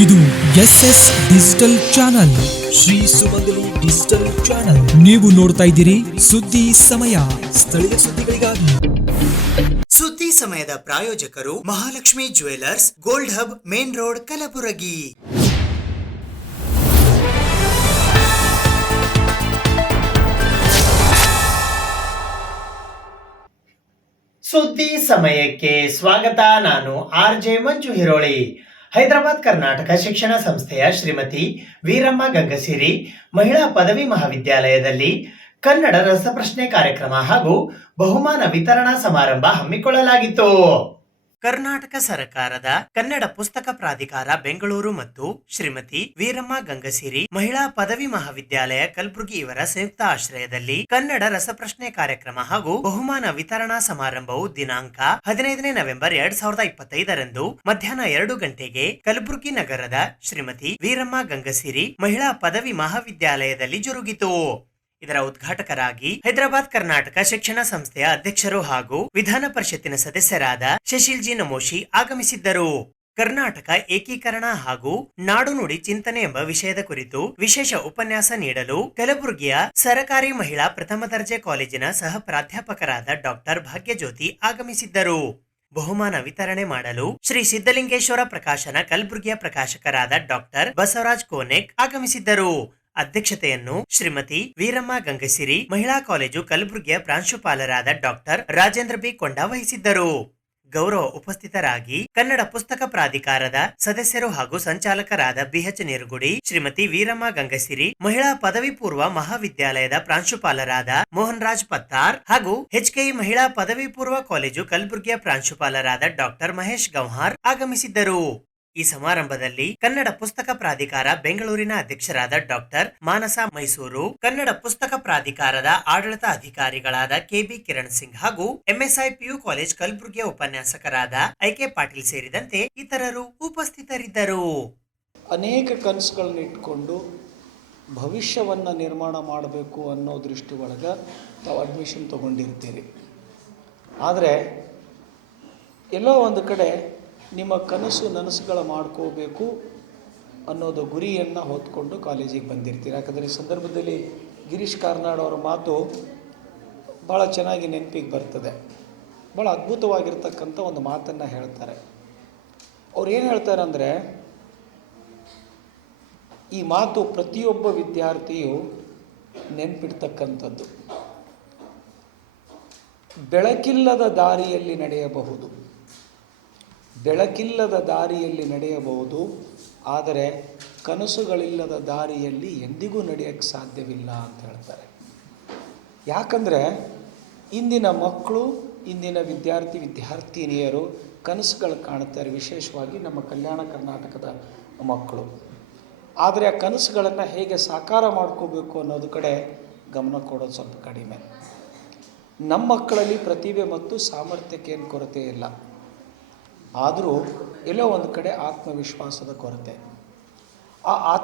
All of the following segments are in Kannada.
ಇದು SS ಡಿಜಿಟಲ್ ಚಾನಲ್, ಶ್ರೀ ಸುಮಂಗಲಿ ಡಿಜಿಟಲ್ ಚಾನಲ್. ನೀವು ನೋಡ್ತಾ ಇದ್ದೀರಿ ಸುದ್ದಿ ಸಮಯ, ಸ್ಥಳೀಯ ಸುದ್ದಿಗಳಿಗಾಗಿ. ಸುದ್ದಿ ಸಮಯದ ಪ್ರಾಯೋಜಕರು Mahalakshmi jewellers, gold hub, main road, Kalaburagi. ಸುದ್ದಿ ಸಮಯಕ್ಕೆ ಸ್ವಾಗತ. ನಾನು RJ ಮಂಜು ಹಿರೋಳಿ. ಹೈದರಾಬಾದ್ ಕರ್ನಾಟಕ ಶಿಕ್ಷಣ ಸಂಸ್ಥೆಯ ಶ್ರೀಮತಿ ವೀರಮ್ಮ ಗಂಗಸಿರಿ ಮಹಿಳಾ ಪದವಿ ಮಹಾವಿದ್ಯಾಲಯದಲ್ಲಿ ಕನ್ನಡ ರಸಪ್ರಶ್ನೆ ಕಾರ್ಯಕ್ರಮ ಹಾಗೂ ಬಹುಮಾನ ವಿತರಣಾ ಸಮಾರಂಭ ಹಮ್ಮಿಕೊಳ್ಳಲಾಗಿತ್ತು. ಕರ್ನಾಟಕ ಸರ್ಕಾರದ ಕನ್ನಡ ಪುಸ್ತಕ ಪ್ರಾಧಿಕಾರ ಬೆಂಗಳೂರು ಮತ್ತು ಶ್ರೀಮತಿ ವೀರಮ್ಮ ಗಂಗಸಿರಿ ಮಹಿಳಾ ಪದವಿ ಮಹಾವಿದ್ಯಾಲಯ ಕಲಬುರಗಿ ಇವರ ಸಂಯುಕ್ತ ಆಶ್ರಯದಲ್ಲಿ ಕನ್ನಡ ರಸಪ್ರಶ್ನೆ ಕಾರ್ಯಕ್ರಮ ಹಾಗೂ ಬಹುಮಾನ ವಿತರಣಾ ಸಮಾರಂಭವು ದಿನಾಂಕ 15 ನವೆಂಬರ್ 2025 ಮಧ್ಯಾಹ್ನ 2 ಗಂಟೆಗೆ ಕಲಬುರಗಿ ನಗರದ ಶ್ರೀಮತಿ ವೀರಮ್ಮ ಗಂಗಸಿರಿ ಮಹಿಳಾ ಪದವಿ ಮಹಾವಿದ್ಯಾಲಯದಲ್ಲಿ ಜರುಗಿತು. ಇದರ ಉದ್ಘಾಟಕರಾಗಿ ಹೈದರಾಬಾದ್ ಕರ್ನಾಟಕ ಶಿಕ್ಷಣ ಸಂಸ್ಥೆಯ ಅಧ್ಯಕ್ಷರು ಹಾಗೂ ವಿಧಾನ ಪರಿಷತ್ತಿನ ಸದಸ್ಯರಾದ ಶಶಿಲ್ ಜಿ ನಮೋಶಿ ಆಗಮಿಸಿದ್ದರು. ಕರ್ನಾಟಕ ಏಕೀಕರಣ ಹಾಗೂ ನಾಡು ನುಡಿ ಚಿಂತನೆ ಎಂಬ ವಿಷಯದ ಕುರಿತು ವಿಶೇಷ ಉಪನ್ಯಾಸ ನೀಡಲು ಕಲಬುರಗಿಯ ಸರಕಾರಿ ಮಹಿಳಾ ಪ್ರಥಮ ದರ್ಜೆ ಕಾಲೇಜಿನ ಸಹ ಪ್ರಾಧ್ಯಾಪಕರಾದ ಡಾಕ್ಟರ್ ಭಾಗ್ಯಜ್ಯೋತಿ ಆಗಮಿಸಿದ್ದರು. ಬಹುಮಾನ ವಿತರಣೆ ಮಾಡಲು ಶ್ರೀ ಸಿದ್ದಲಿಂಗೇಶ್ವರ ಪ್ರಕಾಶನ ಕಲಬುರಗಿಯ ಪ್ರಕಾಶಕರಾದ ಡಾಕ್ಟರ್ ಬಸವರಾಜ್ ಕೋನೆಕ್ ಆಗಮಿಸಿದ್ದರು. ಅಧ್ಯಕ್ಷತೆಯನ್ನು ಶ್ರೀಮತಿ ವೀರಮ್ಮ ಗಂಗಸಿರಿ ಮಹಿಳಾ ಕಾಲೇಜು ಕಲಬುರಗಿಯ ಪ್ರಾಂಶುಪಾಲರಾದ ಡಾಕ್ಟರ್ ರಾಜೇಂದ್ರ ಬಿ ಕೊಂಡ ವಹಿಸಿದ್ದರು. ಗೌರವ ಉಪಸ್ಥಿತರಾಗಿ ಕನ್ನಡ ಪುಸ್ತಕ ಪ್ರಾಧಿಕಾರದ ಸದಸ್ಯರು ಹಾಗೂ ಸಂಚಾಲಕರಾದ BH ನೀರುಗುಡಿ, ಶ್ರೀಮತಿ ವೀರಮ್ಮ ಗಂಗಸಿರಿ ಮಹಿಳಾ ಪದವಿ ಪೂರ್ವ ಮಹಾವಿದ್ಯಾಲಯದ ಪ್ರಾಂಶುಪಾಲರಾದ ಮೋಹನ್ ರಾಜ್ ಪತ್ತಾರ್ ಹಾಗೂ HKE ಮಹಿಳಾ ಪದವಿ ಪೂರ್ವ ಕಾಲೇಜು ಕಲಬುರಗಿಯ ಪ್ರಾಂಶುಪಾಲರಾದ ಡಾಕ್ಟರ್ ಮಹೇಶ್ ಗೌಹಾರ್ ಆಗಮಿಸಿದ್ದರು. ಈ ಸಮಾರಂಭದಲ್ಲಿ ಕನ್ನಡ ಪುಸ್ತಕ ಪ್ರಾಧಿಕಾರ ಬೆಂಗಳೂರಿನ ಅಧ್ಯಕ್ಷರಾದ ಡಾಕ್ಟರ್ ಮಾನಸ ಮೈಸೂರು, ಕನ್ನಡ ಪುಸ್ತಕ ಪ್ರಾಧಿಕಾರದ ಆಡಳಿತ ಅಧಿಕಾರಿಗಳಾದ KB ಕಿರಣ್ ಸಿಂಗ್ ಹಾಗೂ MSI PU ಕಾಲೇಜ್ ಕಲಬುರಗಿಯ ಉಪನ್ಯಾಸಕರಾದ IK ಪಾಟೀಲ್ ಸೇರಿದಂತೆ ಇತರರು ಉಪಸ್ಥಿತರಿದ್ದರು. ಅನೇಕ ಕನಸುಗಳನ್ನ ಇಟ್ಕೊಂಡು ಭವಿಷ್ಯವನ್ನು ನಿರ್ಮಾಣ ಮಾಡಬೇಕು ಅನ್ನೋ ದೃಷ್ಟಿ ಒಳಗೆ ತಾವು ಅಡ್ಮಿಷನ್ ತೊಗೊಂಡಿರ್ತೀರಿ. ಆದರೆ ಎಲ್ಲೋ ಒಂದು ಕಡೆ ನಿಮ್ಮ ಕನಸುಗಳ ಮಾಡ್ಕೋಬೇಕು ಅನ್ನೋದು ಗುರಿಯನ್ನು ಹೊತ್ಕೊಂಡು ಕಾಲೇಜಿಗೆ ಬಂದಿರ್ತೀರಿ. ಯಾಕಂದರೆ ಈ ಸಂದರ್ಭದಲ್ಲಿ ಗಿರೀಶ್ ಕಾರ್ನಾಡ್ ಅವರ ಮಾತು ಭಾಳ ಚೆನ್ನಾಗಿ ನೆನಪಿಗೆ ಬರ್ತದೆ. ಭಾಳ ಅದ್ಭುತವಾಗಿರ್ತಕ್ಕಂಥ ಒಂದು ಮಾತನ್ನು ಹೇಳ್ತಾರೆ. ಅವ್ರು ಏನು ಹೇಳ್ತಾರೆ ಅಂದರೆ, ಈ ಮಾತು ಪ್ರತಿಯೊಬ್ಬ ವಿದ್ಯಾರ್ಥಿಯು ನೆನಪಿಡ್ತಕ್ಕಂಥದ್ದು. ಬೆಳಕಿಲ್ಲದ ದಾರಿಯಲ್ಲಿ ನಡೆಯಬಹುದು, ಬೆಳಕಿಲ್ಲದ ದಾರಿಯಲ್ಲಿ ನಡೆಯಬಹುದು, ಆದರೆ ಕನಸುಗಳಿಲ್ಲದ ದಾರಿಯಲ್ಲಿ ಎಂದಿಗೂ ನಡೆಯೋಕ್ಕೆ ಸಾಧ್ಯವಿಲ್ಲ ಅಂತ ಹೇಳ್ತಾರೆ. ಯಾಕಂದರೆ ಇಂದಿನ ಮಕ್ಕಳು, ಇಂದಿನ ವಿದ್ಯಾರ್ಥಿನಿಯರು ಕನಸುಗಳು ಕಾಣುತ್ತಾರೆ, ವಿಶೇಷವಾಗಿ ನಮ್ಮ ಕಲ್ಯಾಣ ಕರ್ನಾಟಕದ ಮಕ್ಕಳು. ಆದರೆ ಆ ಕನಸುಗಳನ್ನು ಹೇಗೆ ಸಾಕಾರ ಮಾಡ್ಕೋಬೇಕು ಅನ್ನೋದು ಕಡೆ ಗಮನ ಕೊಡೋದು ಸ್ವಲ್ಪ ಕಡಿಮೆ. ನಮ್ಮ ಮಕ್ಕಳಲ್ಲಿ ಪ್ರತಿಭೆ ಮತ್ತು ಸಾಮರ್ಥ್ಯಕ್ಕೆ ಏನು ಕೊರತೆ ಇಲ್ಲ, ಆದರೂ ಎಲ್ಲೋ ಒಂದು ಕಡೆ ಆತ್ಮವಿಶ್ವಾಸದ ಕೊರತೆ. ಆ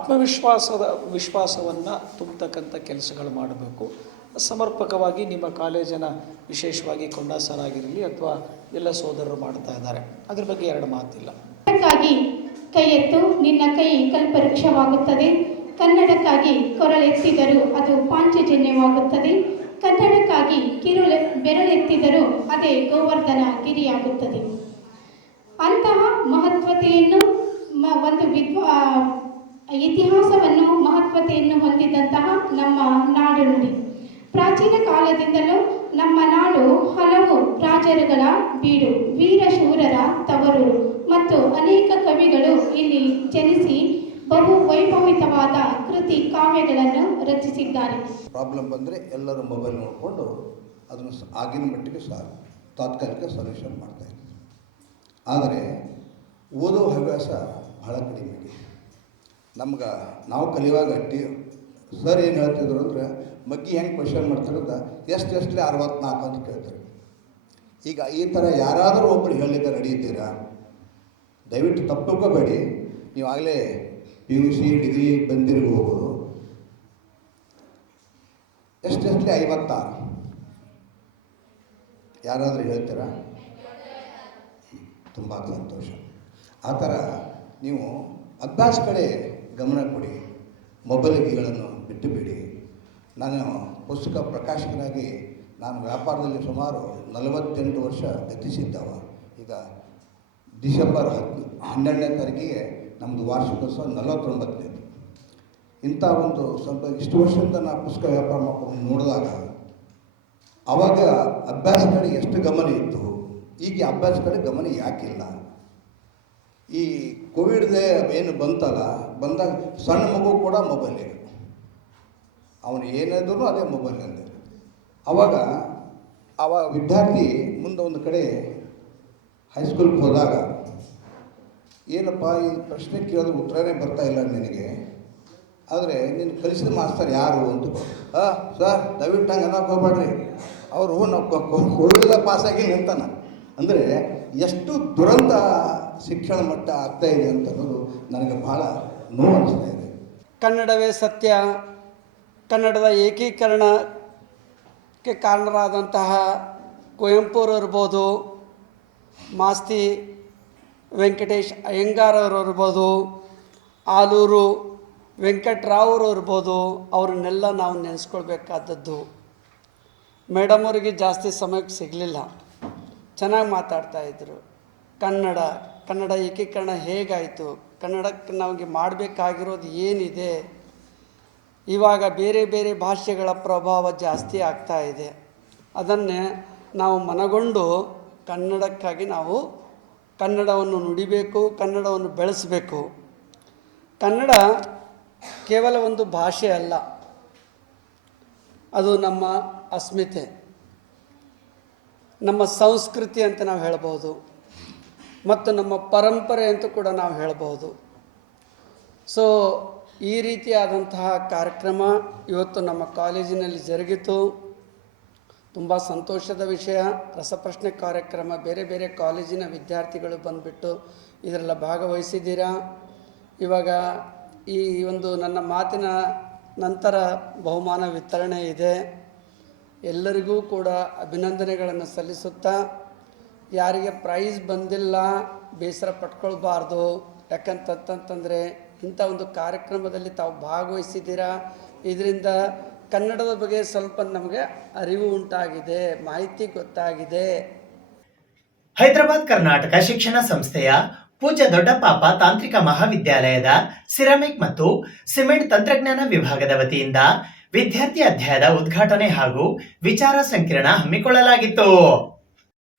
ವಿಶ್ವಾಸವನ್ನು ತುಂಬತಕ್ಕಂಥ ಕೆಲಸಗಳು ಮಾಡಬೇಕು. ಸಮರ್ಪಕವಾಗಿ ನಿಮ್ಮ ಕಾಲೇಜಿನ ವಿಶೇಷವಾಗಿ ಕೊಂಡ ಸರ್ ಆಗಿರಲಿ ಅಥವಾ ಎಲ್ಲ ಸೋದರರು ಮಾಡ್ತಾ ಇದ್ದಾರೆ, ಅದ್ರ ಬಗ್ಗೆ ಎರಡು ಮಾತಿಲ್ಲ. ಕನ್ನಡಕ್ಕಾಗಿ ಕೈ ಎತ್ತು, ನಿನ್ನ ಕೈ ಕಲ್ಪವೃಕ್ಷವಾಗುತ್ತದೆ. ಕನ್ನಡಕ್ಕಾಗಿ ಕೊರಳೆತ್ತಿದರೂ ಅದು ಪಾಂಚಜನ್ಯವಾಗುತ್ತದೆ. ಕನ್ನಡಕ್ಕಾಗಿ ಬೆರಳೆತ್ತಿದರೂ ಅದೇ ಗೋವರ್ಧನ ಗಿರಿಯಾಗುತ್ತದೆ. ಅಂತಹ ಮಹತ್ವತೆಯನ್ನು ಒಂದು ಇತಿಹಾಸವನ್ನು ಮಹತ್ವತೆಯನ್ನು ಹೊಂದಿದಂತಹ ನಮ್ಮ ನಾಡು ನುಡಿ. ಪ್ರಾಚೀನ ಕಾಲದಿಂದಲೂ ನಮ್ಮ ನಾಡು ಹಲವು ರಾಜರುಗಳ ಬೀಡು, ವೀರಶೂರರ ತವರೂರು ಮತ್ತು ಅನೇಕ ಕವಿಗಳು ಇಲ್ಲಿ ಜನಿಸಿ ಬಹು ವೈಭವಿತವಾದ ಕೃತಿ ಕಾವ್ಯಗಳನ್ನು ರಚಿಸಿದ್ದಾರೆ. ಪ್ರಾಬ್ಲಮ್ ಬಂದರೆ ಎಲ್ಲರೂ ಮೊಬೈಲ್ ನೋಡಿಕೊಂಡು ಅದನ್ನು ಆಗಿನ ಮಟ್ಟಿಗೆ ತಾತ್ಕಾಲಿಕ ಸೊಲ್ಯೂಷನ್ ಮಾಡ್ತಾಯಿದ್ರು. ಆದರೆ ಓದೋ ಹವ್ಯಾಸ ಬಹಳ ಕಡಿಮೆ. ನಾವು ಕಲಿಯುವಾಗ ಸರ್ ಏನು ಹೇಳ್ತಿದ್ರು ಅಂದರೆ, ಮಗ್ಗಿ ಹೆಂಗೆ ಕ್ವಶನ್ ಮಾಡ್ತಿರೋದ ಎಷ್ಟು 64 ಅಂತ ಕೇಳ್ತಾರೆ. ಈಗ ಈ ಥರ ಯಾರಾದರೂ ಒಬ್ಬರು ಹೇಳಲಿಕ್ಕೆ ನಡೆಯುತ್ತೀರಾ? ದಯವಿಟ್ಟು ತಪ್ಪಬೇಡಿ. ನೀವು ಆಗಲೇ PUC ಡಿಗ್ರಿ ಬಂದಿರಬಹುದು. ಎಷ್ಟು 56 ಯಾರಾದರೂ ಹೇಳ್ತೀರಾ? ತುಂಬ ಸಂತೋಷ. ಆ ಥರ ನೀವು ಅಭ್ಯಾಸ ಕಡೆ ಗಮನ ಕೊಡಿ, ಮೊಬೈಲ್ಗಳನ್ನು ಬಿಟ್ಟು ಬಿಡಿ. ನಾನು ಪುಸ್ತಕ ಪ್ರಕಾಶಕನಾಗಿ ನಾನು ವ್ಯಾಪಾರದಲ್ಲಿ ಸುಮಾರು 48 ವರ್ಷ ಗತಿಸಿದ್ದವ. ಈಗ ಡಿಸೆಂಬರ್ 12ನೇ ತಾರೀಕಿಗೆ ನಮ್ಮದು ವಾರ್ಷಿಕೋತ್ಸವ 49ನೇದು. ಇಂಥ ಒಂದು ಸ್ವಲ್ಪ ಇಷ್ಟು ವರ್ಷದಿಂದ ನಾನು ಪುಸ್ತಕ ವ್ಯಾಪಾರ ಮಾಡ್ಕೊಂಡು ನೋಡಿದಾಗ ಆವಾಗ ಅಭ್ಯಾಸ ಕಡೆ ಎಷ್ಟು ಗಮನ ಇತ್ತು, ಈಗ ಅಭ್ಯಾಸ ಕಡೆ ಗಮನ ಯಾಕಿಲ್ಲ. ಈ ಕೋವಿಡ್ದೇ ಏನು ಬಂದಾಗ ಸಣ್ಣ ಮಗು ಕೂಡ ಮೊಬೈಲಿಗೆ, ಅವನು ಏನಾದರೂ ಅದೇ ಮೊಬೈಲ್ನಲ್ಲಿ. ಆವಾಗ ವಿದ್ಯಾರ್ಥಿ ಮುಂದೆ ಒಂದು ಕಡೆ ಹೈಸ್ಕೂಲ್ಗೆ ಹೋದಾಗ, ಏನಪ್ಪ ಈ ಪ್ರಶ್ನೆ ಕೇಳೋದು ಉತ್ತರನೇ ಬರ್ತಾ ಇಲ್ಲ ನಿನಗೆ, ಆದರೆ ನೀನು ಕಲಿಸಿದ ಮಾಸ್ತರ್ ಯಾರು ಅಂತ ಸರ್ ದಯವಿಟ್ಟು ಹಂಗೆ ಅನ್ನೋಕೆ ಹೋಗ್ಬೇಡ್ರಿ, ಅವರು ನಾವು ಕೋವಿಡ್ದ ಪಾಸಾಗಿ ನಿಂತಾನ. ಅಂದರೆ ಎಷ್ಟು ದುರಂತ ಶಿಕ್ಷಣ ಮಟ್ಟ ಆಗ್ತಾ ಇದೆ ಅಂತ ಅನ್ನೋದು ನನಗೆ ಭಾಳ ನೋವು ಅನಿಸ್ತಾ ಇದೆ. ಕನ್ನಡವೇ ಸತ್ಯ, ಕನ್ನಡದ ಏಕೀಕರಣಕ್ಕೆ ಕಾರಣರಾದಂತಹ ಕುವೆಂಪುರವರು ಇರ್ಬೋದು, ಮಾಸ್ತಿ ವೆಂಕಟೇಶ್ ಅಯ್ಯಂಗಾರ್ ಅವರು ಇರ್ಬೋದು, ಆಲೂರು ವೆಂಕಟರಾವ್ರು ಇರ್ಬೋದು, ಅವ್ರನ್ನೆಲ್ಲ ನಾವು ನೆನೆಸ್ಕೊಳ್ಬೇಕಾದದ್ದು. ಮೇಡಮ್ ಅವರಿಗೆ ಜಾಸ್ತಿ ಸಮಯಕ್ಕೆ ಸಿಗಲಿಲ್ಲ, ಚೆನ್ನಾಗಿ ಮಾತಾಡ್ತಾಯಿದ್ರು. ಕನ್ನಡ ಏಕೀಕರಣ ಹೇಗಾಯಿತು, ಕನ್ನಡಕ್ಕೆ ನಮಗೆ ಮಾಡಬೇಕಾಗಿರೋದು ಏನಿದೆ, ಇವಾಗ ಬೇರೆ ಬೇರೆ ಭಾಷೆಗಳ ಪ್ರಭಾವ ಜಾಸ್ತಿ ಆಗ್ತಾ ಇದೆ. ಅದನ್ನೇ ನಾವು ಮನಗೊಂಡು ಕನ್ನಡಕ್ಕಾಗಿ ನಾವು ಕನ್ನಡವನ್ನು ನುಡಿಬೇಕು, ಕನ್ನಡವನ್ನು ಬೆಳೆಸಬೇಕು. ಕನ್ನಡ ಕೇವಲ ಒಂದು ಭಾಷೆ ಅಲ್ಲ, ಅದು ನಮ್ಮ ಅಸ್ಮಿತೆ, ನಮ್ಮ ಸಂಸ್ಕೃತಿ ಅಂತ ನಾವು ಹೇಳ್ಬೋದು, ಮತ್ತು ನಮ್ಮ ಪರಂಪರೆ ಅಂತ ಕೂಡ ನಾವು ಹೇಳ್ಬೋದು. ಸೊ ಈ ರೀತಿಯಾದಂತಹ ಕಾರ್ಯಕ್ರಮ ಇವತ್ತು ನಮ್ಮ ಕಾಲೇಜಿನಲ್ಲಿ ಜರುಗಿತು. ತುಂಬ ಸಂತೋಷದ ವಿಷಯ. ರಸಪ್ರಶ್ನೆ ಕಾರ್ಯಕ್ರಮ, ಬೇರೆ ಬೇರೆ ಕಾಲೇಜಿನ ವಿದ್ಯಾರ್ಥಿಗಳು ಬಂದುಬಿಟ್ಟು ಇದರೆಲ್ಲ ಭಾಗವಹಿಸಿದ್ದೀರಾ. ಇವಾಗ ಈ ಒಂದು ನನ್ನ ಮಾತಿನ ನಂತರ ಬಹುಮಾನ ವಿತರಣೆ ಇದೆ. ಎಲ್ಲರಿಗೂ ಕೂಡ ಅಭಿನಂದನೆಗಳನ್ನು ಸಲ್ಲಿಸುತ್ತಾ, ಯಾರಿಗೆ ಪ್ರೈಸ್ ಬಂದಿಲ್ಲ ಬೇಸರ ಪಟ್ಕೊಳ್ಬಾರ್ದು. ಯಾಕಂತಂತಂದರೆ ಇಂಥ ಒಂದು ಕಾರ್ಯಕ್ರಮದಲ್ಲಿ ತಾವು ಭಾಗವಹಿಸಿದ್ದೀರಾ, ಇದರಿಂದ ಕನ್ನಡದ ಬಗ್ಗೆ ಸ್ವಲ್ಪ ನಮಗೆ ಅರಿವು ಉಂಟಾಗಿದೆ, ಮಾಹಿತಿ ಗೊತ್ತಾಗಿದೆ. ಹೈದರಾಬಾದ್ ಕರ್ನಾಟಕ ಶಿಕ್ಷಣ ಸಂಸ್ಥೆಯ ಪೂಜ್ಯ ದೊಡ್ಡಪಾಪ ತಾಂತ್ರಿಕ ಮಹಾವಿದ್ಯಾಲಯದ ಸಿರಾಮಿಕ್ ಮತ್ತು ಸಿಮೆಂಟ್ ತಂತ್ರಜ್ಞಾನ ವಿಭಾಗದ ವತಿಯಿಂದ ವಿದ್ಯಾರ್ಥಿ ಅಧ್ಯಾಯದ ಉದ್ಘಾಟನೆ ಹಾಗೂ ವಿಚಾರ ಸಂಕಿರಣ ಹಮ್ಮಿಕೊಳ್ಳಲಾಗಿತ್ತು.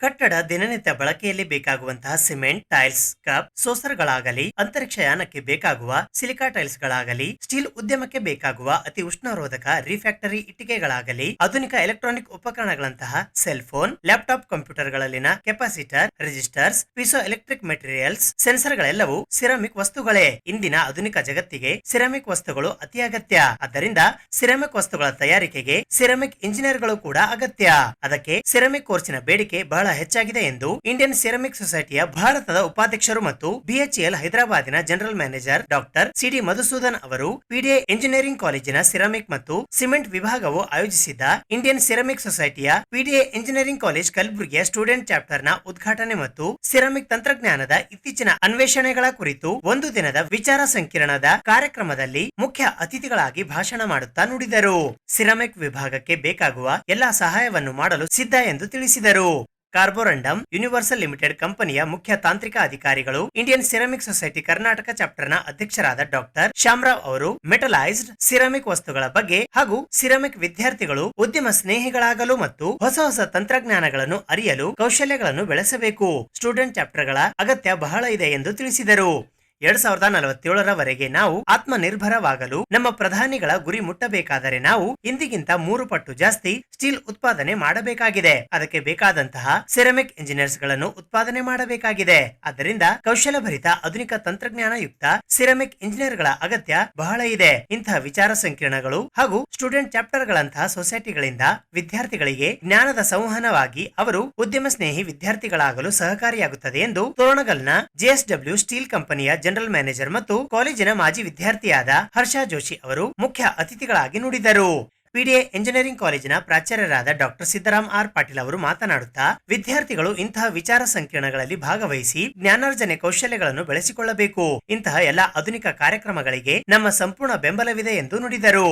ಕಟ್ಟಡ ದಿನನಿತ್ಯ ಬಳಕೆಯಲ್ಲಿ ಬೇಕಾಗುವಂತಹ ಸಿಮೆಂಟ್, ಟೈಲ್ಸ್, ಕಪ್, ಸೋಸರ್ಗಳಾಗಲಿ, ಅಂತರಿಕ್ಷಯಾನಕ್ಕೆ ಬೇಕಾಗುವ ಸಿಲಿಕಾ ಟೈಲ್ಸ್ ಗಳಾಗಲಿ, ಸ್ಟೀಲ್ ಉದ್ಯಮಕ್ಕೆ ಬೇಕಾಗುವ ಅತಿ ಉಷ್ಣರೋಧಕ ರಿಫ್ಯಾಕ್ಟರಿ ಇಟ್ಟಿಗೆಗಳಾಗಲಿ, ಆಧುನಿಕ ಎಲೆಕ್ಟ್ರಾನಿಕ್ ಉಪಕರಣಗಳಂತಹ ಸೆಲ್ ಫೋನ್, ಲ್ಯಾಪ್ಟಾಪ್ ಕಂಪ್ಯೂಟರ್ಗಳಲ್ಲಿನ capacitor, resistors, piezo electric materials, ಸೆನ್ಸರ್ಗಳೆಲ್ಲವೂ ಸಿರಾಮಿಕ್ ವಸ್ತುಗಳೇ. ಇಂದಿನ ಆಧುನಿಕ ಜಗತ್ತಿಗೆ ಸಿರಾಮಿಕ್ ವಸ್ತುಗಳು ಅತಿ ಅಗತ್ಯ. ಆದ್ದರಿಂದ ಸಿರಾಮಿಕ್ ವಸ್ತುಗಳ ತಯಾರಿಕೆಗೆ ಸಿರಾಮಿಕ್ ಇಂಜಿನಿಯರ್ಗಳು ಕೂಡ ಅಗತ್ಯ. ಅದಕ್ಕೆ ಸಿರಾಮಿಕ್ ಕೋರ್ಸಿನ ಬೇಡಿಕೆ ಬಹಳ ಹೆಚ್ಚಾಗಿದೆ ಎಂದು ಇಂಡಿಯನ್ ಸಿರಾಮಿಕ್ ಸೊಸೈಟಿಯ ಭಾರತದ ಉಪಾಧ್ಯಕ್ಷರು ಮತ್ತು ಬಿಎಚ್ಇಎಲ್ ಹೈದರಾಬಾದಿನ general manager doctor CD Madhusudan ಅವರು ಪಿಡಿಎ ಇಂಜಿನಿಯರಿಂಗ್ ಕಾಲೇಜಿನ ಸಿರಾಮಿಕ್ ಮತ್ತು ಸಿಮೆಂಟ್ ವಿಭಾಗವು ಆಯೋಜಿಸಿದ್ದ ಇಂಡಿಯನ್ ಸಿರಾಮಿಕ್ ಸೊಸೈಟಿಯ ಪಿಡಿಎ ಇಂಜಿನಿಯರಿಂಗ್ ಕಾಲೇಜ್ ಕಲಬುರಗಿಯ ಸ್ಟೂಡೆಂಟ್ ಚಾಪ್ಟರ್ ನ ಉದ್ಘಾಟನೆ ಮತ್ತು ಸಿರಾಮಿಕ್ ತಂತ್ರಜ್ಞಾನದ ಇತ್ತೀಚಿನ ಅನ್ವೇಷಣೆಗಳ ಕುರಿತು ಒಂದು ದಿನದ ವಿಚಾರ ಸಂಕಿರಣದ ಕಾರ್ಯಕ್ರಮದಲ್ಲಿ ಮುಖ್ಯ ಅತಿಥಿಗಳಾಗಿ ಭಾಷಣ ಮಾಡುತ್ತಾ ನುಡಿದರು. ಸಿರಾಮಿಕ್ ವಿಭಾಗಕ್ಕೆ ಬೇಕಾಗುವ ಎಲ್ಲಾ ಸಹಾಯವನ್ನು ಮಾಡಲು ಸಿದ್ಧ ಎಂದು ತಿಳಿಸಿದರು. ಕಾರ್ಬೋರಂಡಮ್ ಯೂನಿವರ್ಸಲ್ ಲಿಮಿಟೆಡ್ ಕಂಪನಿಯ ಮುಖ್ಯ ತಾಂತ್ರಿಕ ಅಧಿಕಾರಿಗಳು, ಇಂಡಿಯನ್ ಸಿರಾಮಿಕ್ ಸೊಸೈಟಿ ಕರ್ನಾಟಕ ಚಾಪ್ಟರ್ನ ಅಧ್ಯಕ್ಷರಾದ ಡಾಕ್ಟರ್ ಶ್ಯಾಮರಾವ್ ಅವರು ಮೆಟಲೈಸ್ಡ್ ಸಿರಾಮಿಕ್ ವಸ್ತುಗಳ ಬಗ್ಗೆ ಹಾಗೂ ಸಿರಾಮಿಕ್ ವಿದ್ಯಾರ್ಥಿಗಳು ಉದ್ಯಮ ಸ್ನೇಹಿಗಳಾಗಲು ಮತ್ತು ಹೊಸ ಹೊಸ ತಂತ್ರಜ್ಞಾನಗಳನ್ನು ಅರಿಯಲು ಕೌಶಲ್ಯಗಳನ್ನು ಬೆಳೆಸಬೇಕು. ಸ್ಟೂಡೆಂಟ್ ಚಾಪ್ಟರ್ಗಳ ಅಗತ್ಯ ಬಹಳ ಇದೆ ಎಂದು ತಿಳಿಸಿದರು. 2047ರವರೆಗೆ ನಾವು ಆತ್ಮನಿರ್ಭರವಾಗಲು ನಮ್ಮ ಪ್ರಧಾನಿಗಳ ಗುರಿ ಮುಟ್ಟಬೇಕಾದರೆ ನಾವು ಇಂದಿಗಿಂತ 3 ಪಟ್ಟು ಜಾಸ್ತಿ ಸ್ಟೀಲ್ ಉತ್ಪಾದನೆ ಮಾಡಬೇಕಾಗಿದೆ. ಅದಕ್ಕೆ ಬೇಕಾದಂತಹ ಸಿರಾಮಿಕ್ ಇಂಜಿನಿಯರ್ಸ್ ಗಳನ್ನು ಉತ್ಪಾದನೆ ಮಾಡಬೇಕಾಗಿದೆ. ಆದ್ದರಿಂದ ಕೌಶಲಭರಿತ ಆಧುನಿಕ ತಂತ್ರಜ್ಞಾನ ಯುಕ್ತ ಸಿರಾಮಿಕ್ ಇಂಜಿನಿಯರ್ ಗಳ ಅಗತ್ಯ ಬಹಳ ಇದೆ. ಇಂತಹ ವಿಚಾರ ಸಂಕಿರಣಗಳು ಹಾಗೂ ಸ್ಟೂಡೆಂಟ್ ಚಾಪ್ಟರ್ ಗಳಂತಹ ಸೊಸೈಟಿಗಳಿಂದ ವಿದ್ಯಾರ್ಥಿಗಳಿಗೆ ಜ್ಞಾನದ ಸಂವಹನವಾಗಿ ಅವರು ಉದ್ಯಮ ಸ್ನೇಹಿ ವಿದ್ಯಾರ್ಥಿಗಳಾಗಲು ಸಹಕಾರಿಯಾಗುತ್ತದೆ ಎಂದು ತೋರಣಗಲ್ನ ಜೆಎಸ್ಡಬ್ಲ್ಯೂ ಸ್ಟೀಲ್ ಕಂಪನಿಯ ಜನರಲ್ ಮ್ಯಾನೇಜರ್ ಮತ್ತು ಕಾಲೇಜಿನ ಮಾಜಿ ವಿದ್ಯಾರ್ಥಿಯಾದ ಹರ್ಷ ಜೋಶಿ ಅವರು ಮುಖ್ಯ ಅತಿಥಿಗಳಾಗಿ ನುಡಿದರು. ಪಿಡಿಎ ಇಂಜಿನಿಯರಿಂಗ್ ಕಾಲೇಜಿನ ಪ್ರಾಚಾರ್ಯರಾದ ಡಾಕ್ಟರ್ ಸಿದ್ದರಾಮ್ ಆರ್ ಪಾಟೀಲ್ ಅವರು ಮಾತನಾಡುತ್ತಾ, ವಿದ್ಯಾರ್ಥಿಗಳು ಇಂತಹ ವಿಚಾರ ಸಂಕಿರಣಗಳಲ್ಲಿ ಭಾಗವಹಿಸಿ ಜ್ಞಾನಾರ್ಜನೆ ಕೌಶಲ್ಯಗಳನ್ನು ಬೆಳೆಸಿಕೊಳ್ಳಬೇಕು. ಇಂತಹ ಎಲ್ಲ ಆಧುನಿಕ ಕಾರ್ಯಕ್ರಮಗಳಿಗೆ ನಮ್ಮ ಸಂಪೂರ್ಣ ಬೆಂಬಲವಿದೆ ಎಂದು ನುಡಿದರು.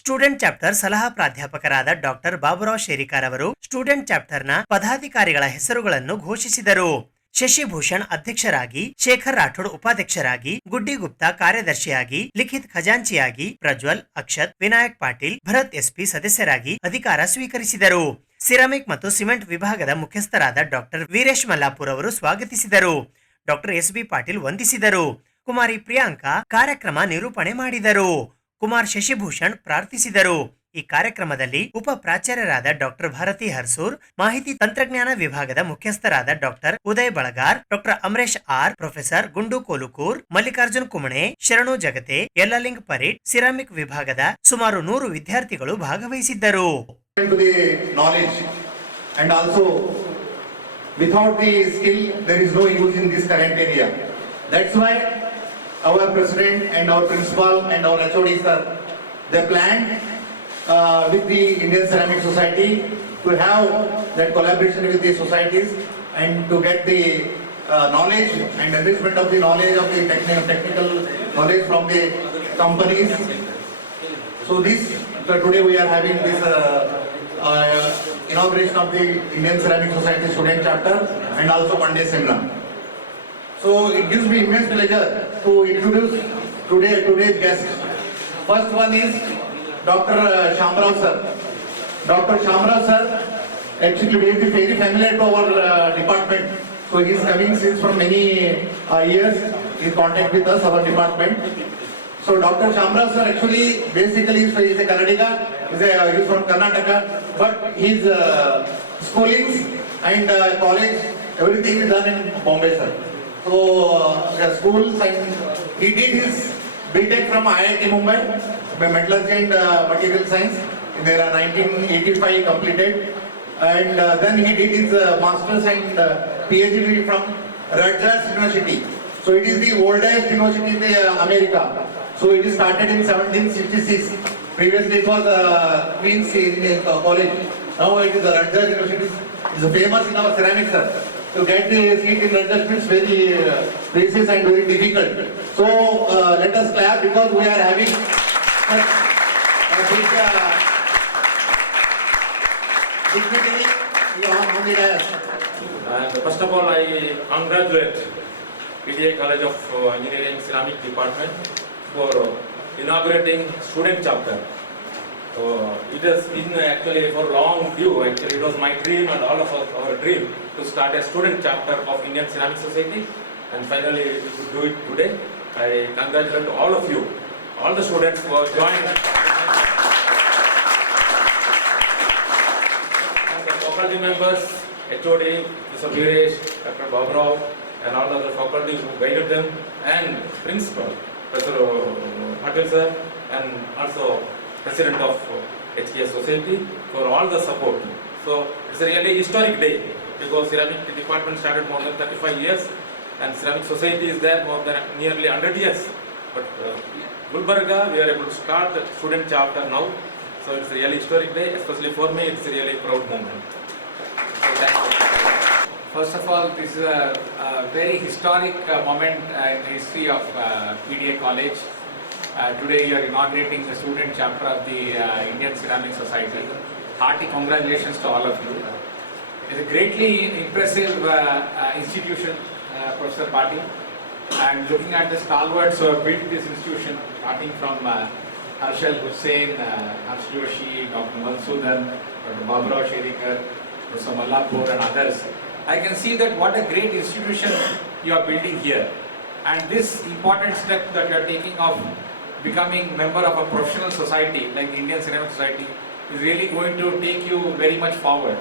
ಸ್ಟೂಡೆಂಟ್ ಚಾಪ್ಟರ್ ಸಲಹಾ ಪ್ರಾಧ್ಯಾಪಕರಾದ ಡಾಕ್ಟರ್ ಬಾಬುರಾವ್ ಶೇರಿಕಾರ್ ಅವರು ಸ್ಟೂಡೆಂಟ್ ಚಾಪ್ಟರ್ನ ಪದಾಧಿಕಾರಿಗಳ ಹೆಸರುಗಳನ್ನು ಘೋಷಿಸಿದರು. ಶಶಿಭೂಷಣ್ ಅಧ್ಯಕ್ಷರಾಗಿ, ಶೇಖರ್ ರಾಠೋಡ್ ಉಪಾಧ್ಯಕ್ಷರಾಗಿ, ಗುಡ್ಡಿ ಗುಪ್ತಾ ಕಾರ್ಯದರ್ಶಿಯಾಗಿ, ಲಿಖಿತ್ ಖಜಾಂಚಿಯಾಗಿ, ಪ್ರಜ್ವಲ್, ಅಕ್ಷತ್, ವಿನಾಯಕ್ ಪಾಟೀಲ್, ಭರತ್ ಎಸ್ಪಿ ಸದಸ್ಯರಾಗಿ ಅಧಿಕಾರ ಸ್ವೀಕರಿಸಿದರು. ಸಿರಾಮಿಕ್ ಮತ್ತು ಸಿಮೆಂಟ್ ವಿಭಾಗದ ಮುಖ್ಯಸ್ಥರಾದ ಡಾಕ್ಟರ್ ವೀರೇಶ್ ಮಲ್ಲಾಪುರ್ ಅವರು ಸ್ವಾಗತಿಸಿದರು. ಡಾಕ್ಟರ್ ಎಸ್ ಬಿ ಪಾಟೀಲ್ ವಂದಿಸಿದರು. ಕುಮಾರಿ ಪ್ರಿಯಾಂಕಾ ಕಾರ್ಯಕ್ರಮ ನಿರೂಪಣೆ ಮಾಡಿದರು. ಕುಮಾರ್ ಶಶಿಭೂಷಣ್ ಪ್ರಾರ್ಥಿಸಿದರು. ಈ ಕಾರ್ಯಕ್ರಮದಲ್ಲಿ ಉಪ ಪ್ರಾಚಾರ್ಯರಾದ ಡಾಕ್ಟರ್ ಭಾರತಿ ಹರ್ಸೂರ್, ಮಾಹಿತಿ ತಂತ್ರಜ್ಞಾನ ವಿಭಾಗದ ಮುಖ್ಯಸ್ಥರಾದ doctor Uday Balagar, doctor Amaresh R, professor Gundu Kolukur, Mallikarjun ಕುಮಣೆ, ಶರಣು ಜಗತೆ, ಯಲ್ಲಲಿಂಗ್ ಪರೀಟ್, ಸಿರಾಮಿಕ್ ವಿಭಾಗದ ಸುಮಾರು 100 ವಿದ್ಯಾರ್ಥಿಗಳು ಭಾಗವಹಿಸಿದ್ದರು. And also, without the skill, there is no use in this current area. That's why our president and our principal and our HOD sir, they planned with the Indian Ceramic Society to have that collaboration with the societies and to get the knowledge and enrichment of the knowledge of the technical knowledge from the companies. So today we are having this inauguration of the Indian Ceramic Society Student Chapter and also Pandey Seminar. So it gives me immense pleasure to introduce today's guests. First one is Dr. Shamrao sir. Dr. Shamrao sir, actually he is very familiar to our department. So he is coming since from many years. He is in contact with us, our department. So Dr. Shamrao sir actually basically is a Kannadiga. He is from Karnataka, but his schoolings and college, everything is done in Bombay sir. So schools, and he did his BTech from IIT Mumbai, Metallurgy and Material Science in the 1985 completed, and then he did his Masters and PhD from Rutgers University. So it is the oldest university in America. So it is started in 1766. Previously it was Queen's College. Now it is the Rutgers University. It is famous in our ceramics sir. To get the seat in Rutgers is very precious and very difficult. So let us clap because we are having a big dignity on the dais. And first of all, I congratulate PDA College of Engineering Ceramic Department for inaugurating student chapter. So it has been actually for long due. Actually, it was my dream and all of our dream to start a student chapter of Indian Ceramic Society, and finally we could do it today. I congratulate all of you, all the students who have joined, and the faculty members, HOD, Mr. Viresh, Dr. Baburao, and all the other faculty who guided them, and principal, Professor Patil sir, and also President of HKS Society for all the support. So it's a really historic day because Ceramic Department started more than 35 years and Ceramic Society is there more than nearly 100 years. But Gulbarga, we are able to start the student chapter now. So it's a really historic day, especially for me, it's a really proud moment. So thank you. First of all, this is a very historic moment in the history of PDA College. Today you are inaugurating the student chapter of the Indian Ceramic Society. Hearty congratulations to all of you. It's a greatly impressive institution, Professor Patil. And looking at the stalwarts who have built this institution, starting from Harshal Hussain, Harsh Joshi, Dr. Mansoodan, Dr. Baburao Sherikar, Professor Mallapur and others, I can see that what a great institution you are building here. And this important step that you are taking of becoming member of a professional society like the Indian Ceramic Society is really going to take you very much forward.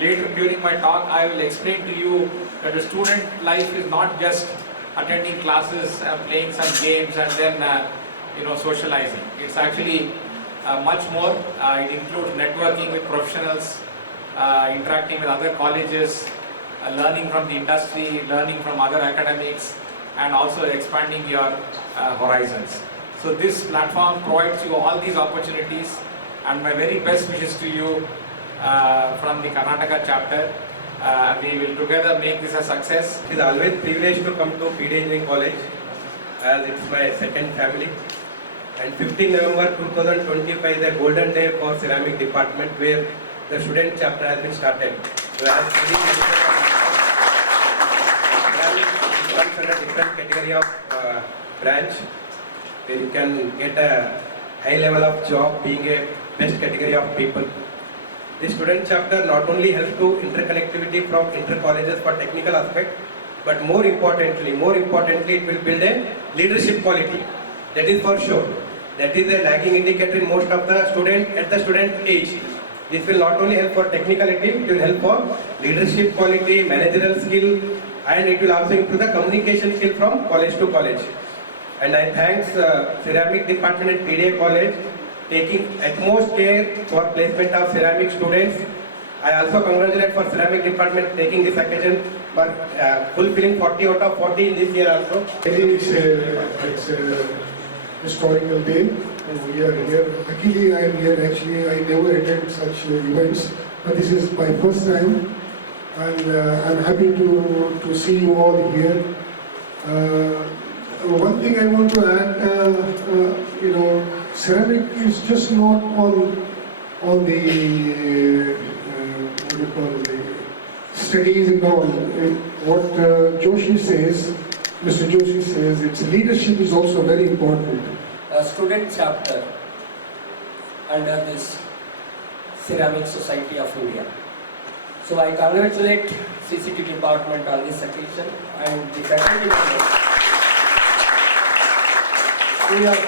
Later during my talk, I will explain to you that the student life is not just attending classes, playing some games and then socializing. It's actually much more. It includes networking with professionals, interacting with other colleges, learning from the industry, learning from other academics, and also expanding your horizons. So this platform provides you all these opportunities, and my very best wishes to you from the Karnataka chapter. We will together make this a success. It is always privileged to come to PD Engineering College as it's my second family. And 15 November 2025 is a golden day for ceramic department where the student chapter has been started. Whereas ceramic comes under different category of branch where you can get a high level of job being a best category of people. The student chapter not only helps to interconnectivity from inter-colleges for technical aspect, but more importantly, it will build a leadership quality. That is for sure. That is a lagging indicator in most of the student at the student age. This will not only help for technicality, it will help for leadership quality, managerial skill, and it will also improve the communication skill from college to college. And I thanks ceramic department at PDA College taking utmost care for placement of ceramic students. I also congratulate for ceramic department taking this occasion for fulfilling 40 out of 40 in this year also. It's a historical day. We are here. Luckily, I am here. Actually, I never attended such events, but this is my first time, and I'm happy to see you all here. One thing I want to add, ceramic is just not on the what do you call the studies and all. What Joshi says, Mr. Joshi says, its leadership is also very important. A student chapter under this Ceramic Society of India. So I congratulate CCT department on this occasion and the faculty members. We have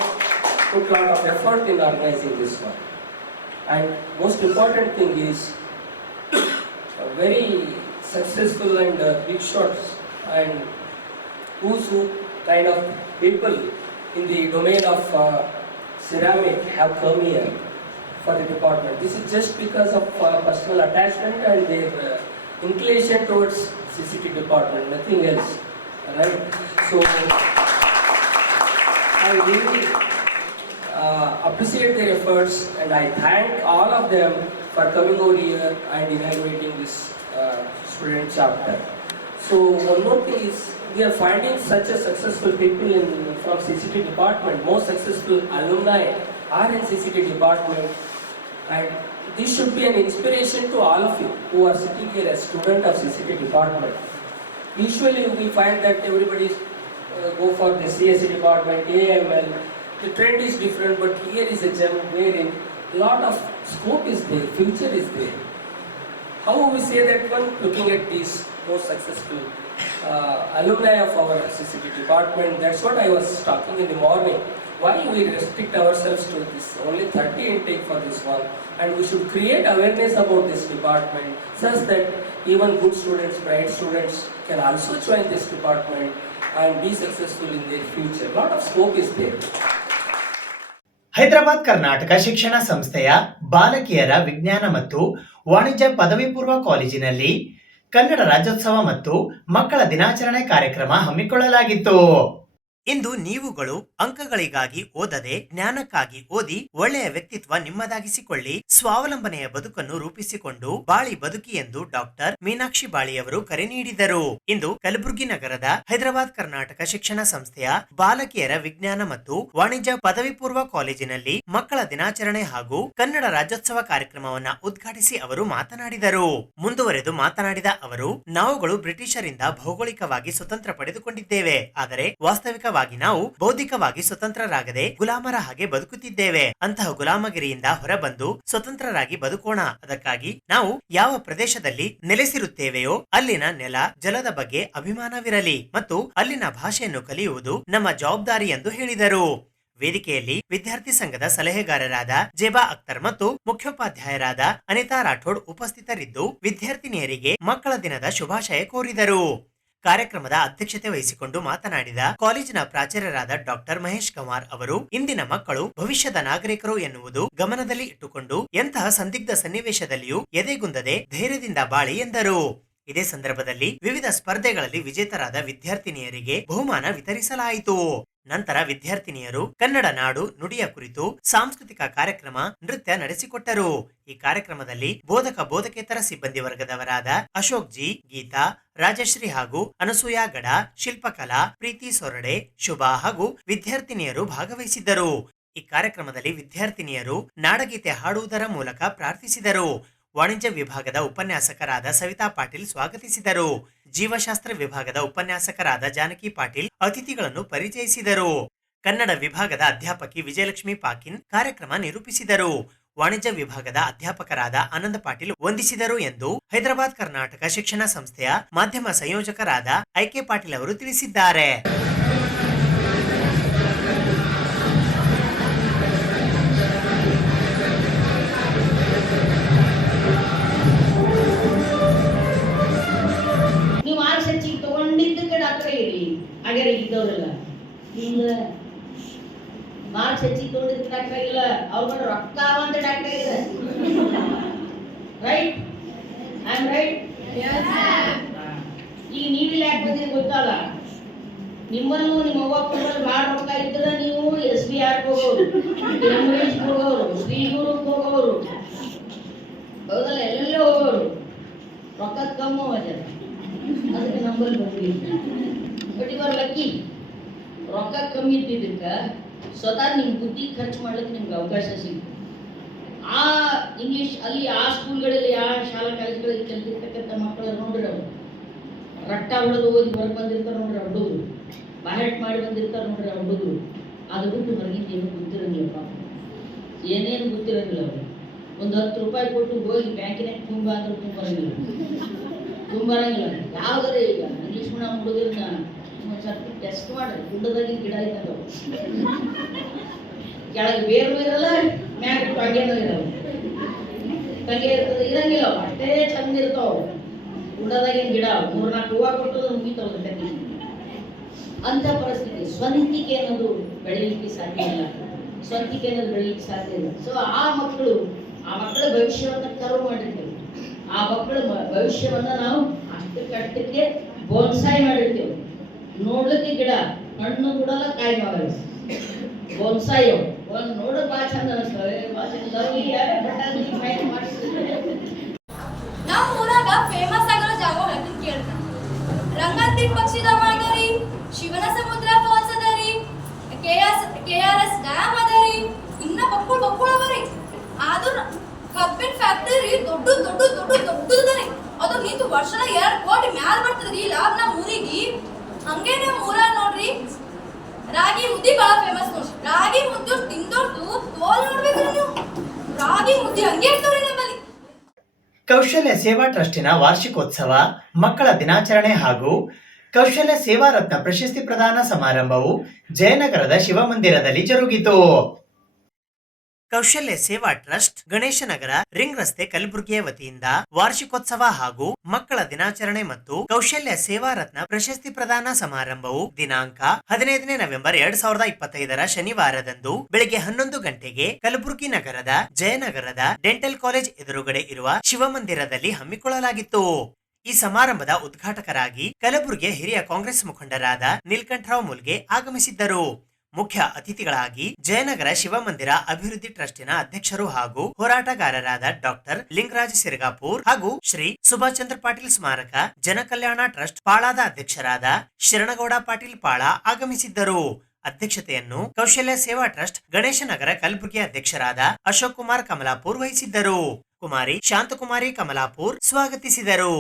put a lot of effort in organizing this one. And most important thing is very successful and big shots and who's who kind of people in the domain of ceramic have come here for the department. This is just because of personal attachment and their inclination towards CCT department, nothing else. Right? So I really appreciate their efforts and I thank all of them for coming over here and inaugurating this student chapter. So one more thing is, we are finding such a successful people from CCT department. Most successful alumni are in CCT department, and this should be an inspiration to all of you who are sitting here as student of CCT department. Usually we find that everybody go for the CSE department, AML. The trend is different, but here is a gem wherein a lot of scope is there, future is there. How we say that one? Looking at these most successful alumni of our CCT department. That's what I was talking in the morning. Why we restrict ourselves to this only 30 intake for this one, and we should create awareness about this department such that even good students, bright students can also join this department and be successful in their future. A lot of scope is there. Hyderabad Karnataka ಶಿಕ್ಷಣ ಸಂಸ್ಥೆಯ ಬಾಲಕಿಯರ ವಿಜ್ಞಾನ ಮತ್ತು ವಾಣಿಜ್ಯ ಪದವಿ ಪೂರ್ವ ಕಾಲೇಜಿನಲ್ಲಿ ಕನ್ನಡ ರಾಜ್ಯೋತ್ಸವ ಮತ್ತು ಮಕ್ಕಳ ದಿನಾಚರಣೆ ಕಾರ್ಯಕ್ರಮ ಹಮ್ಮಿಕೊಳ್ಳಲಾಗಿತ್ತು. ಇಂದು ನೀವುಗಳು ಅಂಕಗಳಿಗಾಗಿ ಓದದೆ ಜ್ಞಾನಕ್ಕಾಗಿ ಓದಿ ಒಳ್ಳೆಯ ವ್ಯಕ್ತಿತ್ವ ನಿಮ್ಮದಾಗಿಸಿಕೊಳ್ಳಿ, ಸ್ವಾವಲಂಬನೆಯ ಬದುಕನ್ನು ರೂಪಿಸಿಕೊಂಡು ಬಾಳಿ ಬದುಕಿ ಎಂದು ಡಾಕ್ಟರ್ ಮೀನಾಕ್ಷಿ ಬಾಳಿಯವರು ಕರೆ ನೀಡಿದರು. ಇಂದು ಕಲಬುರಗಿ ನಗರದ ಹೈದರಾಬಾದ್ ಕರ್ನಾಟಕ ಶಿಕ್ಷಣ ಸಂಸ್ಥೆಯ ಬಾಲಕಿಯರ ವಿಜ್ಞಾನ ಮತ್ತು ವಾಣಿಜ್ಯ ಪದವಿ ಪೂರ್ವ ಕಾಲೇಜಿನಲ್ಲಿ ಮಕ್ಕಳ ದಿನಾಚರಣೆ ಹಾಗೂ ಕನ್ನಡ ರಾಜ್ಯೋತ್ಸವ ಕಾರ್ಯಕ್ರಮವನ್ನ ಉದ್ಘಾಟಿಸಿ ಅವರು ಮಾತನಾಡಿದರು. ಮುಂದುವರೆದು ಮಾತನಾಡಿದ ಅವರು, ನಾವುಗಳು ಬ್ರಿಟಿಷರಿಂದ ಭೌಗೋಳಿಕವಾಗಿ ಸ್ವತಂತ್ರ ಪಡೆದುಕೊಂಡಿದ್ದೇವೆ, ಆದರೆ ವಾಸ್ತವಿಕ ನಾವು ಬೌದ್ಧಿಕವಾಗಿ ಸ್ವತಂತ್ರರಾಗದೆ ಗುಲಾಮರ ಹಾಗೆ ಬದುಕುತ್ತಿದ್ದೇವೆ. ಅಂತಹ ಗುಲಾಮಗಿರಿಯಿಂದ ಹೊರಬಂದು ಸ್ವತಂತ್ರರಾಗಿ ಬದುಕೋಣ. ಅದಕ್ಕಾಗಿ ನಾವು ಯಾವ ಪ್ರದೇಶದಲ್ಲಿ ನೆಲೆಸಿರುತ್ತೇವೆಯೋ ಅಲ್ಲಿನ ನೆಲ ಜಲದ ಬಗ್ಗೆ ಅಭಿಮಾನವಿರಲಿ ಮತ್ತು ಅಲ್ಲಿನ ಭಾಷೆಯನ್ನು ಕಲಿಯುವುದು ನಮ್ಮ ಜವಾಬ್ದಾರಿ ಎಂದು ಹೇಳಿದರು. ವೇದಿಕೆಯಲ್ಲಿ ವಿದ್ಯಾರ್ಥಿ ಸಂಘದ ಸಲಹೆಗಾರರಾದ ಜೇಬಾ ಅಖ್ತರ್ ಮತ್ತು ಮುಖ್ಯೋಪಾಧ್ಯಾಯರಾದ ಅನಿತಾ ರಾಠೋಡ್ ಉಪಸ್ಥಿತರಿದ್ದು ವಿದ್ಯಾರ್ಥಿನಿಯರಿಗೆ ಮಕ್ಕಳ ದಿನದ ಶುಭಾಶಯ ಕೋರಿದರು. ಕಾರ್ಯಕ್ರಮದ ಅಧ್ಯಕ್ಷತೆ ವಹಿಸಿಕೊಂಡು ಮಾತನಾಡಿದ ಕಾಲೇಜಿನ ಪ್ರಾಚಾರ್ಯರಾದ ಡಾಕ್ಟರ್ ಮಹೇಶ್ ಕುಮಾರ್ ಅವರು, ಇಂದಿನ ಮಕ್ಕಳು ಭವಿಷ್ಯದ ನಾಗರಿಕರು ಎನ್ನುವುದು ಗಮನದಲ್ಲಿ ಇಟ್ಟುಕೊಂಡು ಎಂತಹ ಸಂದಿಗ್ಧ ಸನ್ನಿವೇಶದಲ್ಲಿಯೂ ಎದೆಗುಂದದೆ ಧೈರ್ಯದಿಂದ ಬಾಳಿ ಎಂದರು. ಇದೇ ಸಂದರ್ಭದಲ್ಲಿ ವಿವಿಧ ಸ್ಪರ್ಧೆಗಳಲ್ಲಿ ವಿಜೇತರಾದ ವಿದ್ಯಾರ್ಥಿನಿಯರಿಗೆ ಬಹುಮಾನ ವಿತರಿಸಲಾಯಿತು. ನಂತರ ವಿದ್ಯಾರ್ಥಿನಿಯರು ಕನ್ನಡ ನಾಡು ನುಡಿಯ ಕುರಿತು ಸಾಂಸ್ಕೃತಿಕ ಕಾರ್ಯಕ್ರಮ ನೃತ್ಯ ನಡೆಸಿಕೊಟ್ಟರು. ಈ ಕಾರ್ಯಕ್ರಮದಲ್ಲಿ ಬೋಧಕೇತರ ಸಿಬ್ಬಂದಿ ವರ್ಗದವರಾದ ಅಶೋಕ್ ಜಿ, ಗೀತಾ, ರಾಜಶ್ರೀ ಹಾಗೂ ಅನಸೂಯ ಗಡ, ಶಿಲ್ಪಕಲಾ, ಪ್ರೀತಿ ಸೊರಡೆ, ಶುಭಾ ಹಾಗೂ ವಿದ್ಯಾರ್ಥಿನಿಯರು ಭಾಗವಹಿಸಿದ್ದರು. ಈ ಕಾರ್ಯಕ್ರಮದಲ್ಲಿ ವಿದ್ಯಾರ್ಥಿನಿಯರು ನಾಡಗೀತೆ ಹಾಡುವುದರ ಮೂಲಕ ಪ್ರಾರ್ಥಿಸಿದರು. ವಾಣಿಜ್ಯ ವಿಭಾಗದ ಉಪನ್ಯಾಸಕರಾದ ಸವಿತಾ ಪಾಟೀಲ್ ಸ್ವಾಗತಿಸಿದರು. ಜೀವಶಾಸ್ತ್ರ ವಿಭಾಗದ ಉಪನ್ಯಾಸಕರಾದ ಜಾನಕಿ ಪಾಟೀಲ್ ಅತಿಥಿಗಳನ್ನು ಪರಿಚಯಿಸಿದರು. ಕನ್ನಡ ವಿಭಾಗದ ಅಧ್ಯಾಪಕಿ ವಿಜಯಲಕ್ಷ್ಮಿ ಪಾಕಿನ್ ಕಾರ್ಯಕ್ರಮ ನಿರೂಪಿಸಿದರು. ವಾಣಿಜ್ಯ ವಿಭಾಗದ ಅಧ್ಯಾಪಕರಾದ ಆನಂದ ಪಾಟೀಲ್ ವಂದಿಸಿದರು ಎಂದು ಹೈದರಾಬಾದ್ ಕರ್ನಾಟಕ ಶಿಕ್ಷಣ ಸಂಸ್ಥೆಯ ಮಾಧ್ಯಮ ಸಂಯೋಜಕರಾದ ಐಕೆ ಪಾಟೀಲ್ ಅವರು ತಿಳಿಸಿದ್ದಾರೆ. ಹಾಗೆ ಇದ್ದವ್ರಲ್ಲ ಹಿಂಗ ಮಾರ್ಕ್ಸ್ ಹೆಚ್ಚಿಗೆ ತೊಗೊಂಡಿದ್ದು ಡಾಕ್ಟರ್ ಆಗಿಲ್ಲ, ಅವ್ರ ರೊಕ್ಕ ಅಂತ ಡಾಕ್ಟರ್ ಆಗಿದೆ. ರೈಟ್? I am right? ಈಗ ನೀವಿಲ್ಲ ಯಾಕೆ ಬಂದಿರಿ ಗೊತ್ತಲ್ಲ, ನಿಮ್ಮನ್ನು ನಿಮ್ಮ ಅವ್ವ ಅಪ್ಪನಲ್ಲಿ ಭಾಳ ರೊಕ್ಕ ಇದ್ರೆ ನೀವು SBR ಹೋಗೋರು, MH ಹೋಗೋರು, ಶ್ರೀಗುರುಕ್ಕೆ ಹೋಗೋರು, ಹೌದಲ್ಲ, ಎಲ್ಲೆಲ್ಲೇ ಹೋಗೋರು, ರೊಕ್ಕದ ಕಮ್ಮು ಅದ, ಅದಕ್ಕೆ ನಂಬಲ್ಲಿ ಬಂದ್ವಿ. ಬಟ್ ಇವರು ಲಕ್ಕಿ, ರೊಕ್ಕ ಕಮ್ಮಿ ಇದ್ದಿದ್ದಕ್ಕೆ ಸ್ವತಃ ನಿಮ್ಮ ಬುದ್ಧಿ ಖರ್ಚು ಮಾಡ್ಲಿಕ್ಕೆ ನಿಮ್ಗೆ ಅವಕಾಶ ಸಿಗ್ತದೆ. ಆ ಇಂಗ್ಲೀಷ್ ಅಲ್ಲಿ ಆ ಸ್ಕೂಲ್ಗಳಲ್ಲಿ ಆ ಶಾಲಾ ಕಾಲೇಜುಗಳಲ್ಲಿ ಕಲಿತಿರ್ತಕ್ಕಂಥ ಮಕ್ಕಳು ನೋಡ್ರಿ, ಅವರು ರಟ್ಟ ಹೊಡೆದು ಓದಿ ಹೊರಗೆ ಬಂದಿರ್ತಾರೆ ನೋಡ್ರಿ ಹುಡುಗರು, ಬಾಯಟ್ ಮಾಡಿ ಬಂದಿರ್ತಾರೆ ನೋಡ್ರಿ ಹುಡುಗರು. ಅದು ಬಿಟ್ಟು ಹೊರಗಿಂದ ಏನು ಗೊತ್ತಿರಂಗಿಲ್ಲಪ್ಪ, ಏನೇನು ಗೊತ್ತಿರಂಗಿಲ್ಲ. ಅವರು ಒಂದು 10 ರೂಪಾಯಿ ಕೊಟ್ಟು ಹೋಗಿ ಬ್ಯಾಂಕಿನಾಗ ತುಂಬ ಅಂದ್ರೆ ತುಂಬರಂಗಿಲ್ಲ. ಯಾವುದಾರೆ ಈಗ ಇಂಗ್ಲೀಷ್ ಮೀಡಿಯಂ ಹುಡುಗರನ್ನ ಒಂದು ಸ್ವಲ್ಪ ಟೆಸ್ಟ್ ಮಾಡ್ರಿ, ಗುಡ್ಡದಾಗಿ ಗಿಡ ಇದ್ದಾಗ ಕೆಳಗೆ ಬೇರು ಇರಲ್ಲ, ಮ್ಯಾಗ ಟೊಂಗೇನೂ ಇರಲ್ಲ, ಟೊಂಗೆ ಇರ್ತದೆ ಇರಂಗಿಲ್ಲ, ಅಷ್ಟೇ ಚಂದ ಇರ್ತಾವ ಗುಡ್ಡದಾಗಿನ ಗಿಡ. 3-4 ಹೂವು ಕೊಟ್ಟು ಮುಗಿತಾವ ಟೆಕ್ಕಿ. ಅಂಥ ಪರಿಸ್ಥಿತಿ. ಸ್ವಂತಿಕೆ ಅನ್ನೋದು ಬೆಳೀಲಿಕ್ಕೆ ಸಾಧ್ಯ ಇಲ್ಲ, ಸ್ವಂತಿಕೆ ಅನ್ನೋದು ಬೆಳೀಲಿಕ್ಕೆ ಸಾಧ್ಯ ಇಲ್ಲ. ಸೊ ಆ ಮಕ್ಕಳ ಭವಿಷ್ಯವನ್ನು ಕರು ಮಾಡಿರ್ತೇವೆ. ಆ ಮಕ್ಕಳ ಭವಿಷ್ಯವನ್ನ ನಾವು ಅಷ್ಟಕ್ಕೆ ಬೋನ್ಸಾಯಿ ಮಾಡಿರ್ತೇವೆ. ನೋಡ್ಲಿಕ್ಕೆ ಗಿಡ, ಹಣ್ಣು ಕೊಡಲ್ಲ, ಕಾಯಿ ಮಾಡಲ್ಲ, ಬೋನ್ಸಾಯಿ ಒಂದು ನೋಡೋ ಭಾಳ ಚಂದ ಅನಿಸ್ತವೆ. ನಮ್ಮ ಊರಾಗ ಫೇಮಸ್ ಆಗಿರೋ ಜಾಗ ಹೇಳ್ತೀನಿ ಕೇಳ್ರಿ. ರಂಗಂತಿ ಪಕ್ಷಿಧಾಮ ಅದರಿ, ಶಿವನ ಸಮುದ್ರ ಫಾಲ್ಸ್ ಅದರಿ, KRS ಡ್ಯಾಮ್ ಅದರಿ, ಇನ್ನ ಬಕ್ಕುಳ ಅವರಿ. ಆದ್ರೂ ಕಬ್ಬಿನ ಫ್ಯಾಕ್ಟರಿ ದೊಡ್ಡದರಿ. ಅದು ನಿಂತು ವರ್ಷದ 2 ಕೋಟಿ ಮ್ಯಾಲ ಬರ್ತದ್ರಿ ಲಾಭ ನಮ್ಮ ಊರಿಗೆ. ಹಂಗೆ ನಮ್ಮ ಊರಾಗ ನೋಡ್ರಿ ರಾಗಿ ಮುದ್ದಿ ಬಹಳ ಫೇಮಸ್ ನೋಡ್ರಿ. ರಾಗಿ ಮುದ್ದೆ ತಿಂದೋರ್ದು ತೋಲ್ ನೋಡ್ಬೇಕ್ರಿ ನೀವು. ರಾಗಿ ಮುದ್ದೆ ಹಂಗೆ ಇರ್ತಾವ್ರಿ ನಮ್ಮಲ್ಲಿ. ಕೌಶಲ್ಯ ಸೇವಾ ಟ್ರಸ್ಟಿನ ವಾರ್ಷಿಕೋತ್ಸವ, ಮಕ್ಕಳ ದಿನಾಚರಣೆ ಹಾಗೂ ಕೌಶಲ್ಯ ಸೇವಾ ರತ್ನ ಪ್ರಶಸ್ತಿ ಪ್ರದಾನ ಸಮಾರಂಭವು ಜಯನಗರದ ಶಿವಮಂದಿರದಲ್ಲಿ ಜರುಗಿತು. ಕೌಶಲ್ಯ ಸೇವಾ ಟ್ರಸ್ಟ್ ಗಣೇಶನಗರ ರಿಂಗ್ ರಸ್ತೆ ಕಲಬುರಗಿಯ ವತಿಯಿಂದ ವಾರ್ಷಿಕೋತ್ಸವ ಹಾಗೂ ಮಕ್ಕಳ ದಿನಾಚರಣೆ ಮತ್ತು ಕೌಶಲ್ಯ ಸೇವಾ ರತ್ನ ಪ್ರಶಸ್ತಿ ಪ್ರದಾನ ಸಮಾರಂಭವು ದಿನಾಂಕ 15 ನವೆಂಬರ್ 2025 ಶನಿವಾರದಂದು ಬೆಳಗ್ಗೆ 11 ಗಂಟೆಗೆ ಕಲಬುರಗಿ ನಗರದ ಜಯನಗರದ ಡೆಂಟಲ್ ಕಾಲೇಜ್ ಎದುರುಗಡೆ ಇರುವ ಶಿವಮಂದಿರದಲ್ಲಿ ಹಮ್ಮಿಕೊಳ್ಳಲಾಗಿತ್ತು. ಈ ಸಮಾರಂಭದ ಉದ್ಘಾಟಕರಾಗಿ ಕಲಬುರಗಿಯ ಹಿರಿಯ ಕಾಂಗ್ರೆಸ್ ಮುಖಂಡರಾದ ನೀಲಕಂಠರಾವ್ ಮುಲ್ಗೆ ಆಗಮಿಸಿದ್ದರು. ಮುಖ್ಯ ಅತಿಥಿಗಳಾಗಿ ಜಯನಗರ ಶಿವಮಂದಿರ ಅಭಿವೃದ್ಧಿ ಟ್ರಸ್ಟಿನ ಅಧ್ಯಕ್ಷರು ಹಾಗೂ ಹೋರಾಟಗಾರರಾದ ಡಾಕ್ಟರ್ ಲಿಂಗರಾಜ್ ಸಿರ್ಗಾಪುರ್ ಹಾಗೂ ಶ್ರೀ ಸುಭಾಷ್ ಚಂದ್ರ ಪಾಟೀಲ್ ಸ್ಮಾರಕ ಜನಕಲ್ಯಾಣ ಟ್ರಸ್ಟ್ ಪಾಳಾದ ಅಧ್ಯಕ್ಷರಾದ ಶರಣಗೌಡ ಪಾಟೀಲ್ ಪಾಳ ಆಗಮಿಸಿದ್ದರು. ಅಧ್ಯಕ್ಷತೆಯನ್ನು ಕೌಶಲ್ಯ ಸೇವಾ ಟ್ರಸ್ಟ್ ಗಣೇಶನಗರ ಕಲಬುರಗಿ ಅಧ್ಯಕ್ಷರಾದ ಅಶೋಕ್ ಕುಮಾರ್ ಕಮಲಾಪುರ್ ವಹಿಸಿದ್ದರು. ಕುಮಾರಿ ಶಾಂತಕುಮಾರಿ ಕಮಲಾಪುರ್ ಸ್ವಾಗತಿಸಿದರು.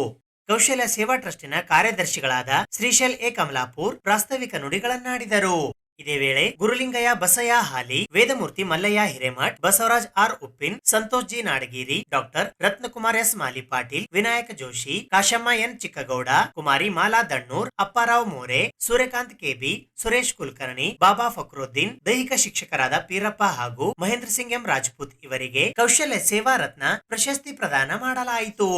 ಕೌಶಲ್ಯ ಸೇವಾ ಟ್ರಸ್ಟಿನ ಕಾರ್ಯದರ್ಶಿಗಳಾದ ಶ್ರೀಶೈಲ್ ಎ ಕಮಲಾಪುರ್ ಪ್ರಾಸ್ತಾವಿಕ ನುಡಿಗಳನ್ನಾಡಿದರು. ಇದೇ ವೇಳೆ Gurulingayya Basayya Hali, Vedamurthy Mallayya Hiremath, Basavaraj R Uppin, Santosh G Nadageri, doctor Ratnakumar S Mali Patil, Vinayaka Joshi, Kashamma N Chikkagowda, Kumari Mala Dannur, Apparao More, Suryakant K B, Suresh Kulkarni, Baba Fakruddin, ದೈಹಿಕ ಶಿಕ್ಷಕರಾದ ಪೀರಪ್ಪ ಹಾಗೂ ಮಹೇಂದ್ರ ಸಿಂಗ್ ಎಂ ರಾಜಪೂತ್ ಇವರಿಗೆ ಕೌಶಲ್ಯ ಸೇವಾ ರತ್ನ ಪ್ರಶಸ್ತಿ ಪ್ರದಾನ ಮಾಡಲಾಯಿತು.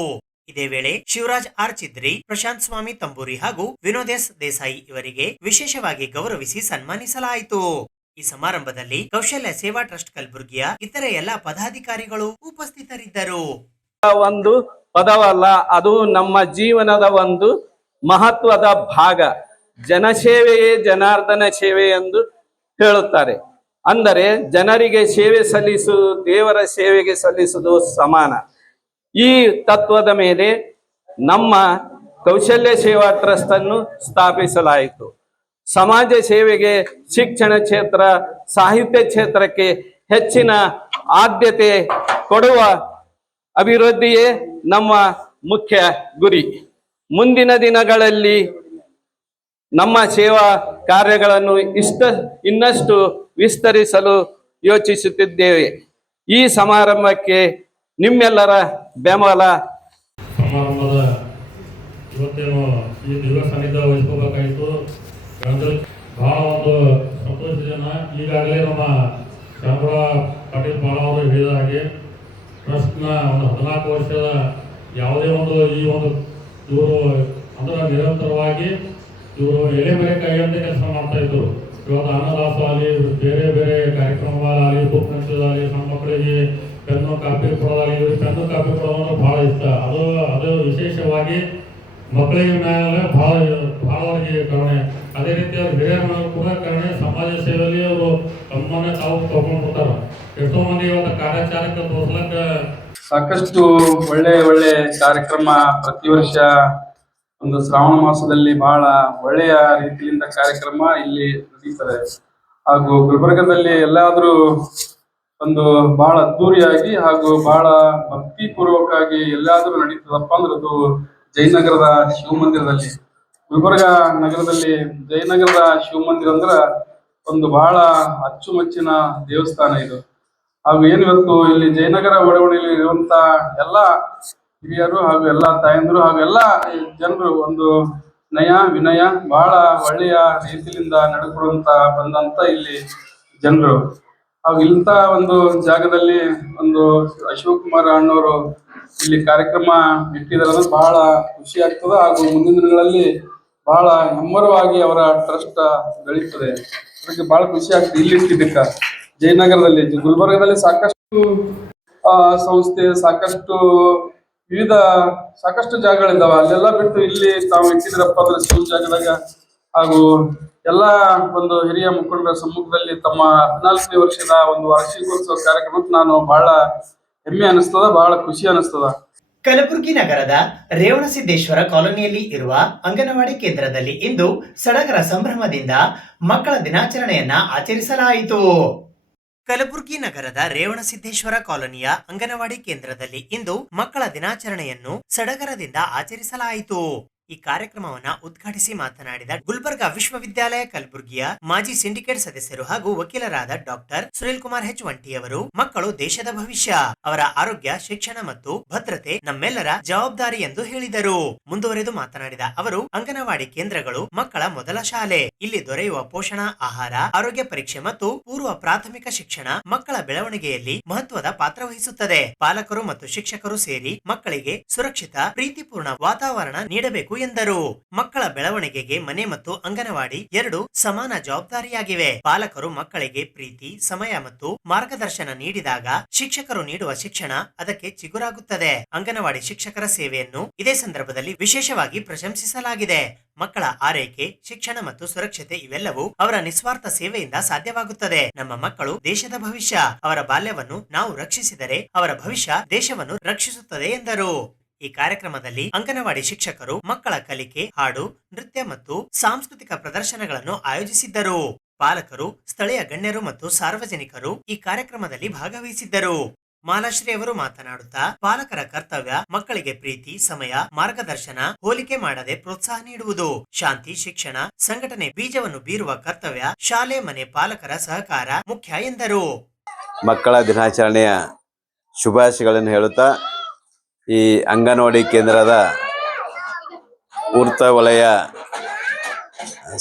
ಇದೇ ವೇಳೆ ಶಿವರಾಜ್ ಆರ್ ಚಿದ್ರಿ, ಪ್ರಶಾಂತ್ ಸ್ವಾಮಿ ತಂಬೂರಿ ಹಾಗೂ ವಿನೋದ್ ಎಸ್ ದೇಸಾಯಿ ಇವರಿಗೆ ವಿಶೇಷವಾಗಿ ಗೌರವಿಸಿ ಸನ್ಮಾನಿಸಲಾಯಿತು. ಈ ಸಮಾರಂಭದಲ್ಲಿ ಕೌಶಲ್ಯ ಸೇವಾ ಟ್ರಸ್ಟ್ ಕಲಬುರಗಿಯ ಇತರೆ ಎಲ್ಲ ಪದಾಧಿಕಾರಿಗಳು ಉಪಸ್ಥಿತರಿದ್ದರು. ಒಂದು ಪದವಲ್ಲ, ಅದು ನಮ್ಮ ಜೀವನದ ಒಂದು ಮಹತ್ವದ ಭಾಗ. ಜನಸೇವೆಯೇ ಜನಾರ್ದನ ಸೇವೆ ಎಂದು ಹೇಳುತ್ತಾರೆ. ಅಂದರೆ ಜನರಿಗೆ ಸೇವೆ ಸಲ್ಲಿಸುವುದು ದೇವರ ಸೇವೆಗೆ ಸಲ್ಲಿಸುವುದು ಸಮಾನ. ಈ ತತ್ವದ ಮೇಲೆ ನಮ್ಮ ಕೌಶಲ್ಯ ಸೇವಾ ಟ್ರಸ್ಟ್ ಅನ್ನು ಸ್ಥಾಪಿಸಲಾಯಿತು. ಸಮಾಜ ಸೇವೆಗೆ, ಶಿಕ್ಷಣ ಕ್ಷೇತ್ರ, ಸಾಹಿತ್ಯ ಕ್ಷೇತ್ರಕ್ಕೆ ಹೆಚ್ಚಿನ ಆದ್ಯತೆ ಕೊಡುವ ಅಭಿವೃದ್ಧಿಯೇ ನಮ್ಮ ಮುಖ್ಯ ಗುರಿ. ಮುಂದಿನ ದಿನಗಳಲ್ಲಿ ನಮ್ಮ ಸೇವಾ ಕಾರ್ಯಗಳನ್ನು ಇನ್ನಷ್ಟು ವಿಸ್ತರಿಸಲು ಯೋಚಿಸುತ್ತಿದ್ದೇವೆ. ಈ ಸಮಾರಂಭಕ್ಕೆ ನಿಮ್ಮೆಲ್ಲರ ಬೆಂಬಲ. ಸಮಾರಂಭದ ಇವತ್ತೇನು ಈ ದಿವಸ ಸಾನ್ನಿಧ್ಯ ವಹಿಸ್ಕೋಬೇಕಾಯಿತು. ಬಹಳ ಒಂದು ಸಂತೋಷ ಜನ. ಈಗಾಗಲೇ ನಮ್ಮ ಶ್ಯಾಮರ ಪಾಟೀಲ್ ಬಾಳ ಅವರು ಹೇಳಿದ ಹಾಗೆ ಟ್ರಸ್ಟ್ನ ಒಂದು 14 ವರ್ಷದ ಯಾವುದೇ ಒಂದು ಈ ಒಂದು ಇವರು ಅಂದ್ರೆ ನಿರಂತರವಾಗಿ ಇವರು ಎಲೆಮರೆಕಾಯಿ ಅಂತ ಕೆಲಸ ಮಾಡ್ತಾ ಇದ್ರು. ಇವತ್ತು ಅನ್ನದಾಸ ಆಗಲಿ, ಬೇರೆ ಬೇರೆ ಕಾರ್ಯಕ್ರಮಗಳಾಗಲಿ, ಬುಕ್ ನಡೆಸೋದಾಗಲಿ, ಸಣ್ಣ ಮಕ್ಕಳಿಗೆ ಪೆನ್ನು ಕಾಪಿ ಕೊಡೋದಾಗಲಿ, ಇವ್ರಿಗೆ ಪೆನ್ನು ಕಾಪಿ ಕೊಡೋದಂದ್ರೆ ಭಾಳ ಇಷ್ಟ. ಅದು ವಿಶೇಷವಾಗಿ ಮಕ್ಕಳಿಗೆ ಮೇಲೆ ಭಾಳ ಅವರಿಗೆ ಕರುಣೆ. ಅದೇ ರೀತಿ ಅವ್ರ ಹಿರಿಯರ ಕೂಡ ಕರುಣೆ. ಸಮಾಜ ಸೇವೆಯಲ್ಲಿ ಅವರು ತಮ್ಮನ್ನೇ ತಾವು ತಗೊಂಡ್ಬಿಡ್ತಾರೆ. ಎಷ್ಟೋ ಮಂದಿ ಇವತ್ತು ಕಾರ್ಯಾಚಾರಕ್ಕೆ ತೋರ್ಸ್ಲಕ್ಕ ಸಾಕಷ್ಟು ಒಳ್ಳೆ ಕಾರ್ಯಕ್ರಮ ಪ್ರತಿ ವರ್ಷ ಒಂದು ಶ್ರಾವಣ ಮಾಸದಲ್ಲಿ ಬಹಳ ಒಳ್ಳೆಯ ರೀತಿಯಿಂದ ಕಾರ್ಯಕ್ರಮ ಇಲ್ಲಿ ನಡೀತದೆ. ಹಾಗೂ ಗುಲ್ಬರ್ಗದಲ್ಲಿ ಎಲ್ಲಾದ್ರೂ ಒಂದು ಬಹಳ ಅದ್ದೂರಿಯಾಗಿ ಹಾಗೂ ಬಹಳ ಭಕ್ತಿ ಪೂರ್ವಕವಾಗಿ ಎಲ್ಲಾದ್ರೂ ನಡೀತದಪ್ಪ ಅಂದ್ರೆ ಅದು ಜಯನಗರದ ಶಿವ ಮಂದಿರದಲ್ಲಿ. ಗುಲ್ಬರ್ಗ ನಗರದಲ್ಲಿ ಜಯನಗರದ ಶಿವ ಮಂದಿರ ಅಂದ್ರ ಒಂದು ಬಹಳ ಅಚ್ಚುಮೆಚ್ಚಿನ ದೇವಸ್ಥಾನ ಇದು. ಹಾಗೂ ಏನಿವತ್ತು ಇಲ್ಲಿ ಜಯನಗರ ಒಳವಣಿಯಲ್ಲಿ ಇರುವಂತ ಎಲ್ಲ ಹಿರಿಯರು ಹಾಗೂ ಎಲ್ಲ ತಾಯಂದಿರು ಹಾಗೂ ಎಲ್ಲ ಜನರು ಒಂದು ನಯ ವಿನಯ ಬಹಳ ಒಳ್ಳೆಯ ರೀತಿಯಿಂದ ನಡ್ಕೊಳ್ಳುವಂತ ಬಂದಂತ ಇಲ್ಲಿ ಜನರು. ಹಾಗೂ ಇಂಥ ಒಂದು ಜಾಗದಲ್ಲಿ ಒಂದು ಅಶೋಕ್ ಕುಮಾರ್ ಅಣ್ಣವರು ಇಲ್ಲಿ ಕಾರ್ಯಕ್ರಮ ಇಟ್ಟಿದ್ದಾರೆ ಅಂದ್ರೆ ಬಹಳ ಖುಷಿ ಆಗ್ತದೆ. ಹಾಗೂ ಮುಂದಿನ ದಿನಗಳಲ್ಲಿ ಬಹಳ ಹೆಮ್ಮರವಾಗಿ ಅವರ ಟ್ರಸ್ಟ್ ಬೆಳೀತದೆ. ಅದಕ್ಕೆ ಬಹಳ ಖುಷಿ ಆಗ್ತದೆ ಇಲ್ಲಿ ಇಟ್ಟಿದ್ದಕ್ಕ. ಜಯನಗರದಲ್ಲಿ, ಗುಲ್ಬರ್ಗದಲ್ಲಿ ಸಾಕಷ್ಟು ಸಂಸ್ಥೆ, ಸಾಕಷ್ಟು ಜಾಗಗಳಿದ್ದಾವೆ. ಅಲ್ಲೆಲ್ಲ ಬಿಟ್ಟು ಇಲ್ಲಿ ತಾವು ಇಟ್ಟಿದ್ರಪ್ಪ ಅಂದ್ರೆ ಶಿವ ಜಾಗದಾಗ ಹಾಗೂ ಎಲ್ಲ ಒಂದು ಹಿರಿಯ ಮುಖಂಡರ ಸಮ್ಮುಖದಲ್ಲಿ ತಮ್ಮ 14ನೇ ವರ್ಷದ ಒಂದು ವಾರ್ಷಿಕೋತ್ಸವ ಕಾರ್ಯಕ್ರಮಕ್ಕೆ ನಾನು ಬಹಳ ಹೆಮ್ಮೆ ಅನಿಸ್ತದ, ಬಹಳ ಖುಷಿ ಅನಿಸ್ತದ. ಕಲಬುರಗಿ ನಗರದ ರೇವಣಸಿದ್ದೇಶ್ವರ ಕಾಲೋನಿಯಲ್ಲಿ ಇರುವ ಅಂಗನವಾಡಿ ಕೇಂದ್ರದಲ್ಲಿ ಇಂದು ಸಡಗರ ಸಂಭ್ರಮದಿಂದ ಮಕ್ಕಳ ದಿನಾಚರಣೆಯನ್ನ ಆಚರಿಸಲಾಯಿತು. ಕಲಬುರಗಿ ನಗರದ ರೇವಣಸಿದ್ದೇಶ್ವರ ಕಾಲೋನಿಯ ಅಂಗನವಾಡಿ ಕೇಂದ್ರದಲ್ಲಿ ಇಂದು ಮಕ್ಕಳ ದಿನಾಚರಣೆಯನ್ನು ಸಡಗರದಿಂದ ಆಚರಿಸಲಾಯಿತು. ಈ ಕಾರ್ಯಕ್ರಮವನ್ನ ಉದ್ಘಾಟಿಸಿ ಮಾತನಾಡಿದ ಗುಲ್ಬರ್ಗಾ ವಿಶ್ವವಿದ್ಯಾಲಯ ಕಲಬುರಗಿಯ ಮಾಜಿ ಸಿಂಡಿಕೇಟ್ ಸದಸ್ಯರು ಹಾಗೂ ವಕೀಲರಾದ ಡಾಕ್ಟರ್ ಸುನಿಲ್ ಕುಮಾರ್ ಹೆಚ್ವಂಟಿ ಅವರು, ಮಕ್ಕಳು ದೇಶದ ಭವಿಷ್ಯ, ಅವರ ಆರೋಗ್ಯ, ಶಿಕ್ಷಣ ಮತ್ತು ಭದ್ರತೆ ನಮ್ಮೆಲ್ಲರ ಜವಾಬ್ದಾರಿ ಎಂದು ಹೇಳಿದರು. ಮುಂದುವರೆದು ಮಾತನಾಡಿದ ಅವರು, ಅಂಗನವಾಡಿ ಕೇಂದ್ರಗಳು ಮಕ್ಕಳ ಮೊದಲ ಶಾಲೆ. ಇಲ್ಲಿ ದೊರೆಯುವ ಪೋಷಣಾ ಆಹಾರ, ಆರೋಗ್ಯ ಪರೀಕ್ಷೆ ಮತ್ತು ಪೂರ್ವ ಪ್ರಾಥಮಿಕ ಶಿಕ್ಷಣ ಮಕ್ಕಳ ಬೆಳವಣಿಗೆಯಲ್ಲಿ ಮಹತ್ವದ ಪಾತ್ರ ವಹಿಸುತ್ತದೆ. ಪಾಲಕರು ಮತ್ತು ಶಿಕ್ಷಕರು ಸೇರಿ ಮಕ್ಕಳಿಗೆ ಸುರಕ್ಷಿತ, ಪ್ರೀತಿಪೂರ್ಣ ವಾತಾವರಣ ನೀಡಬೇಕು ಎಂದರು. ಮಕ್ಕಳ ಬೆಳವಣಿಗೆಗೆ ಮನೆ ಮತ್ತು ಅಂಗನವಾಡಿ ಎರಡು ಸಮಾನ ಜವಾಬ್ದಾರಿಯಾಗಿವೆ. ಪಾಲಕರು ಮಕ್ಕಳಿಗೆ ಪ್ರೀತಿ, ಸಮಯ ಮತ್ತು ಮಾರ್ಗದರ್ಶನ ನೀಡಿದಾಗ ಶಿಕ್ಷಕರು ನೀಡುವ ಶಿಕ್ಷಣ ಅದಕ್ಕೆ ಚಿಗುರಾಗುತ್ತದೆ. ಅಂಗನವಾಡಿ ಶಿಕ್ಷಕರ ಸೇವೆಯನ್ನು ಇದೇ ಸಂದರ್ಭದಲ್ಲಿ ವಿಶೇಷವಾಗಿ ಪ್ರಶಂಸಿಸಲಾಗಿದೆ. ಮಕ್ಕಳ ಆರೈಕೆ, ಶಿಕ್ಷಣ ಮತ್ತು ಸುರಕ್ಷತೆ ಇವೆಲ್ಲವೂ ಅವರ ನಿಸ್ವಾರ್ಥ ಸೇವೆಯಿಂದ ಸಾಧ್ಯವಾಗುತ್ತದೆ. ನಮ್ಮ ಮಕ್ಕಳು ದೇಶದ ಭವಿಷ್ಯ. ಅವರ ಬಾಲ್ಯವನ್ನು ನಾವು ರಕ್ಷಿಸಿದರೆ ಅವರ ಭವಿಷ್ಯ ದೇಶವನ್ನು ರಕ್ಷಿಸುತ್ತದೆ ಎಂದರು. ಈ ಕಾರ್ಯಕ್ರಮದಲ್ಲಿ ಅಂಗನವಾಡಿ ಶಿಕ್ಷಕರು ಮಕ್ಕಳ ಕಲಿಕೆ, ಹಾಡು, ನೃತ್ಯ ಮತ್ತು ಸಾಂಸ್ಕೃತಿಕ ಪ್ರದರ್ಶನಗಳನ್ನು ಆಯೋಜಿಸಿದ್ದರು. ಪಾಲಕರು, ಸ್ಥಳೀಯ ಗಣ್ಯರು ಮತ್ತು ಸಾರ್ವಜನಿಕರು ಈ ಕಾರ್ಯಕ್ರಮದಲ್ಲಿ ಭಾಗವಹಿಸಿದ್ದರು. ಮಾಲಾಶ್ರೀ ಅವರು ಮಾತನಾಡುತ್ತಾ, ಪಾಲಕರ ಕರ್ತವ್ಯ ಮಕ್ಕಳಿಗೆ ಪ್ರೀತಿ, ಸಮಯ, ಮಾರ್ಗದರ್ಶನ, ಹೋಲಿಕೆ ಮಾಡದೆ ಪ್ರೋತ್ಸಾಹ ನೀಡುವುದು. ಶಾಂತಿ, ಶಿಕ್ಷಣ, ಸಂಘಟನೆ ಬೀಜವನ್ನು ಬೀರುವ ಕರ್ತವ್ಯ ಶಾಲೆ, ಮನೆ, ಪಾಲಕರ ಸಹಕಾರ ಮುಖ್ಯ ಎಂದರು. ಮಕ್ಕಳ ದಿನಾಚರಣೆಯ ಶುಭಾಶಯಗಳನ್ನು ಹೇಳುತ್ತಾ, ಈ ಅಂಗನವಾಡಿ ಕೇಂದ್ರದ ಊರ್ತ ವಲಯ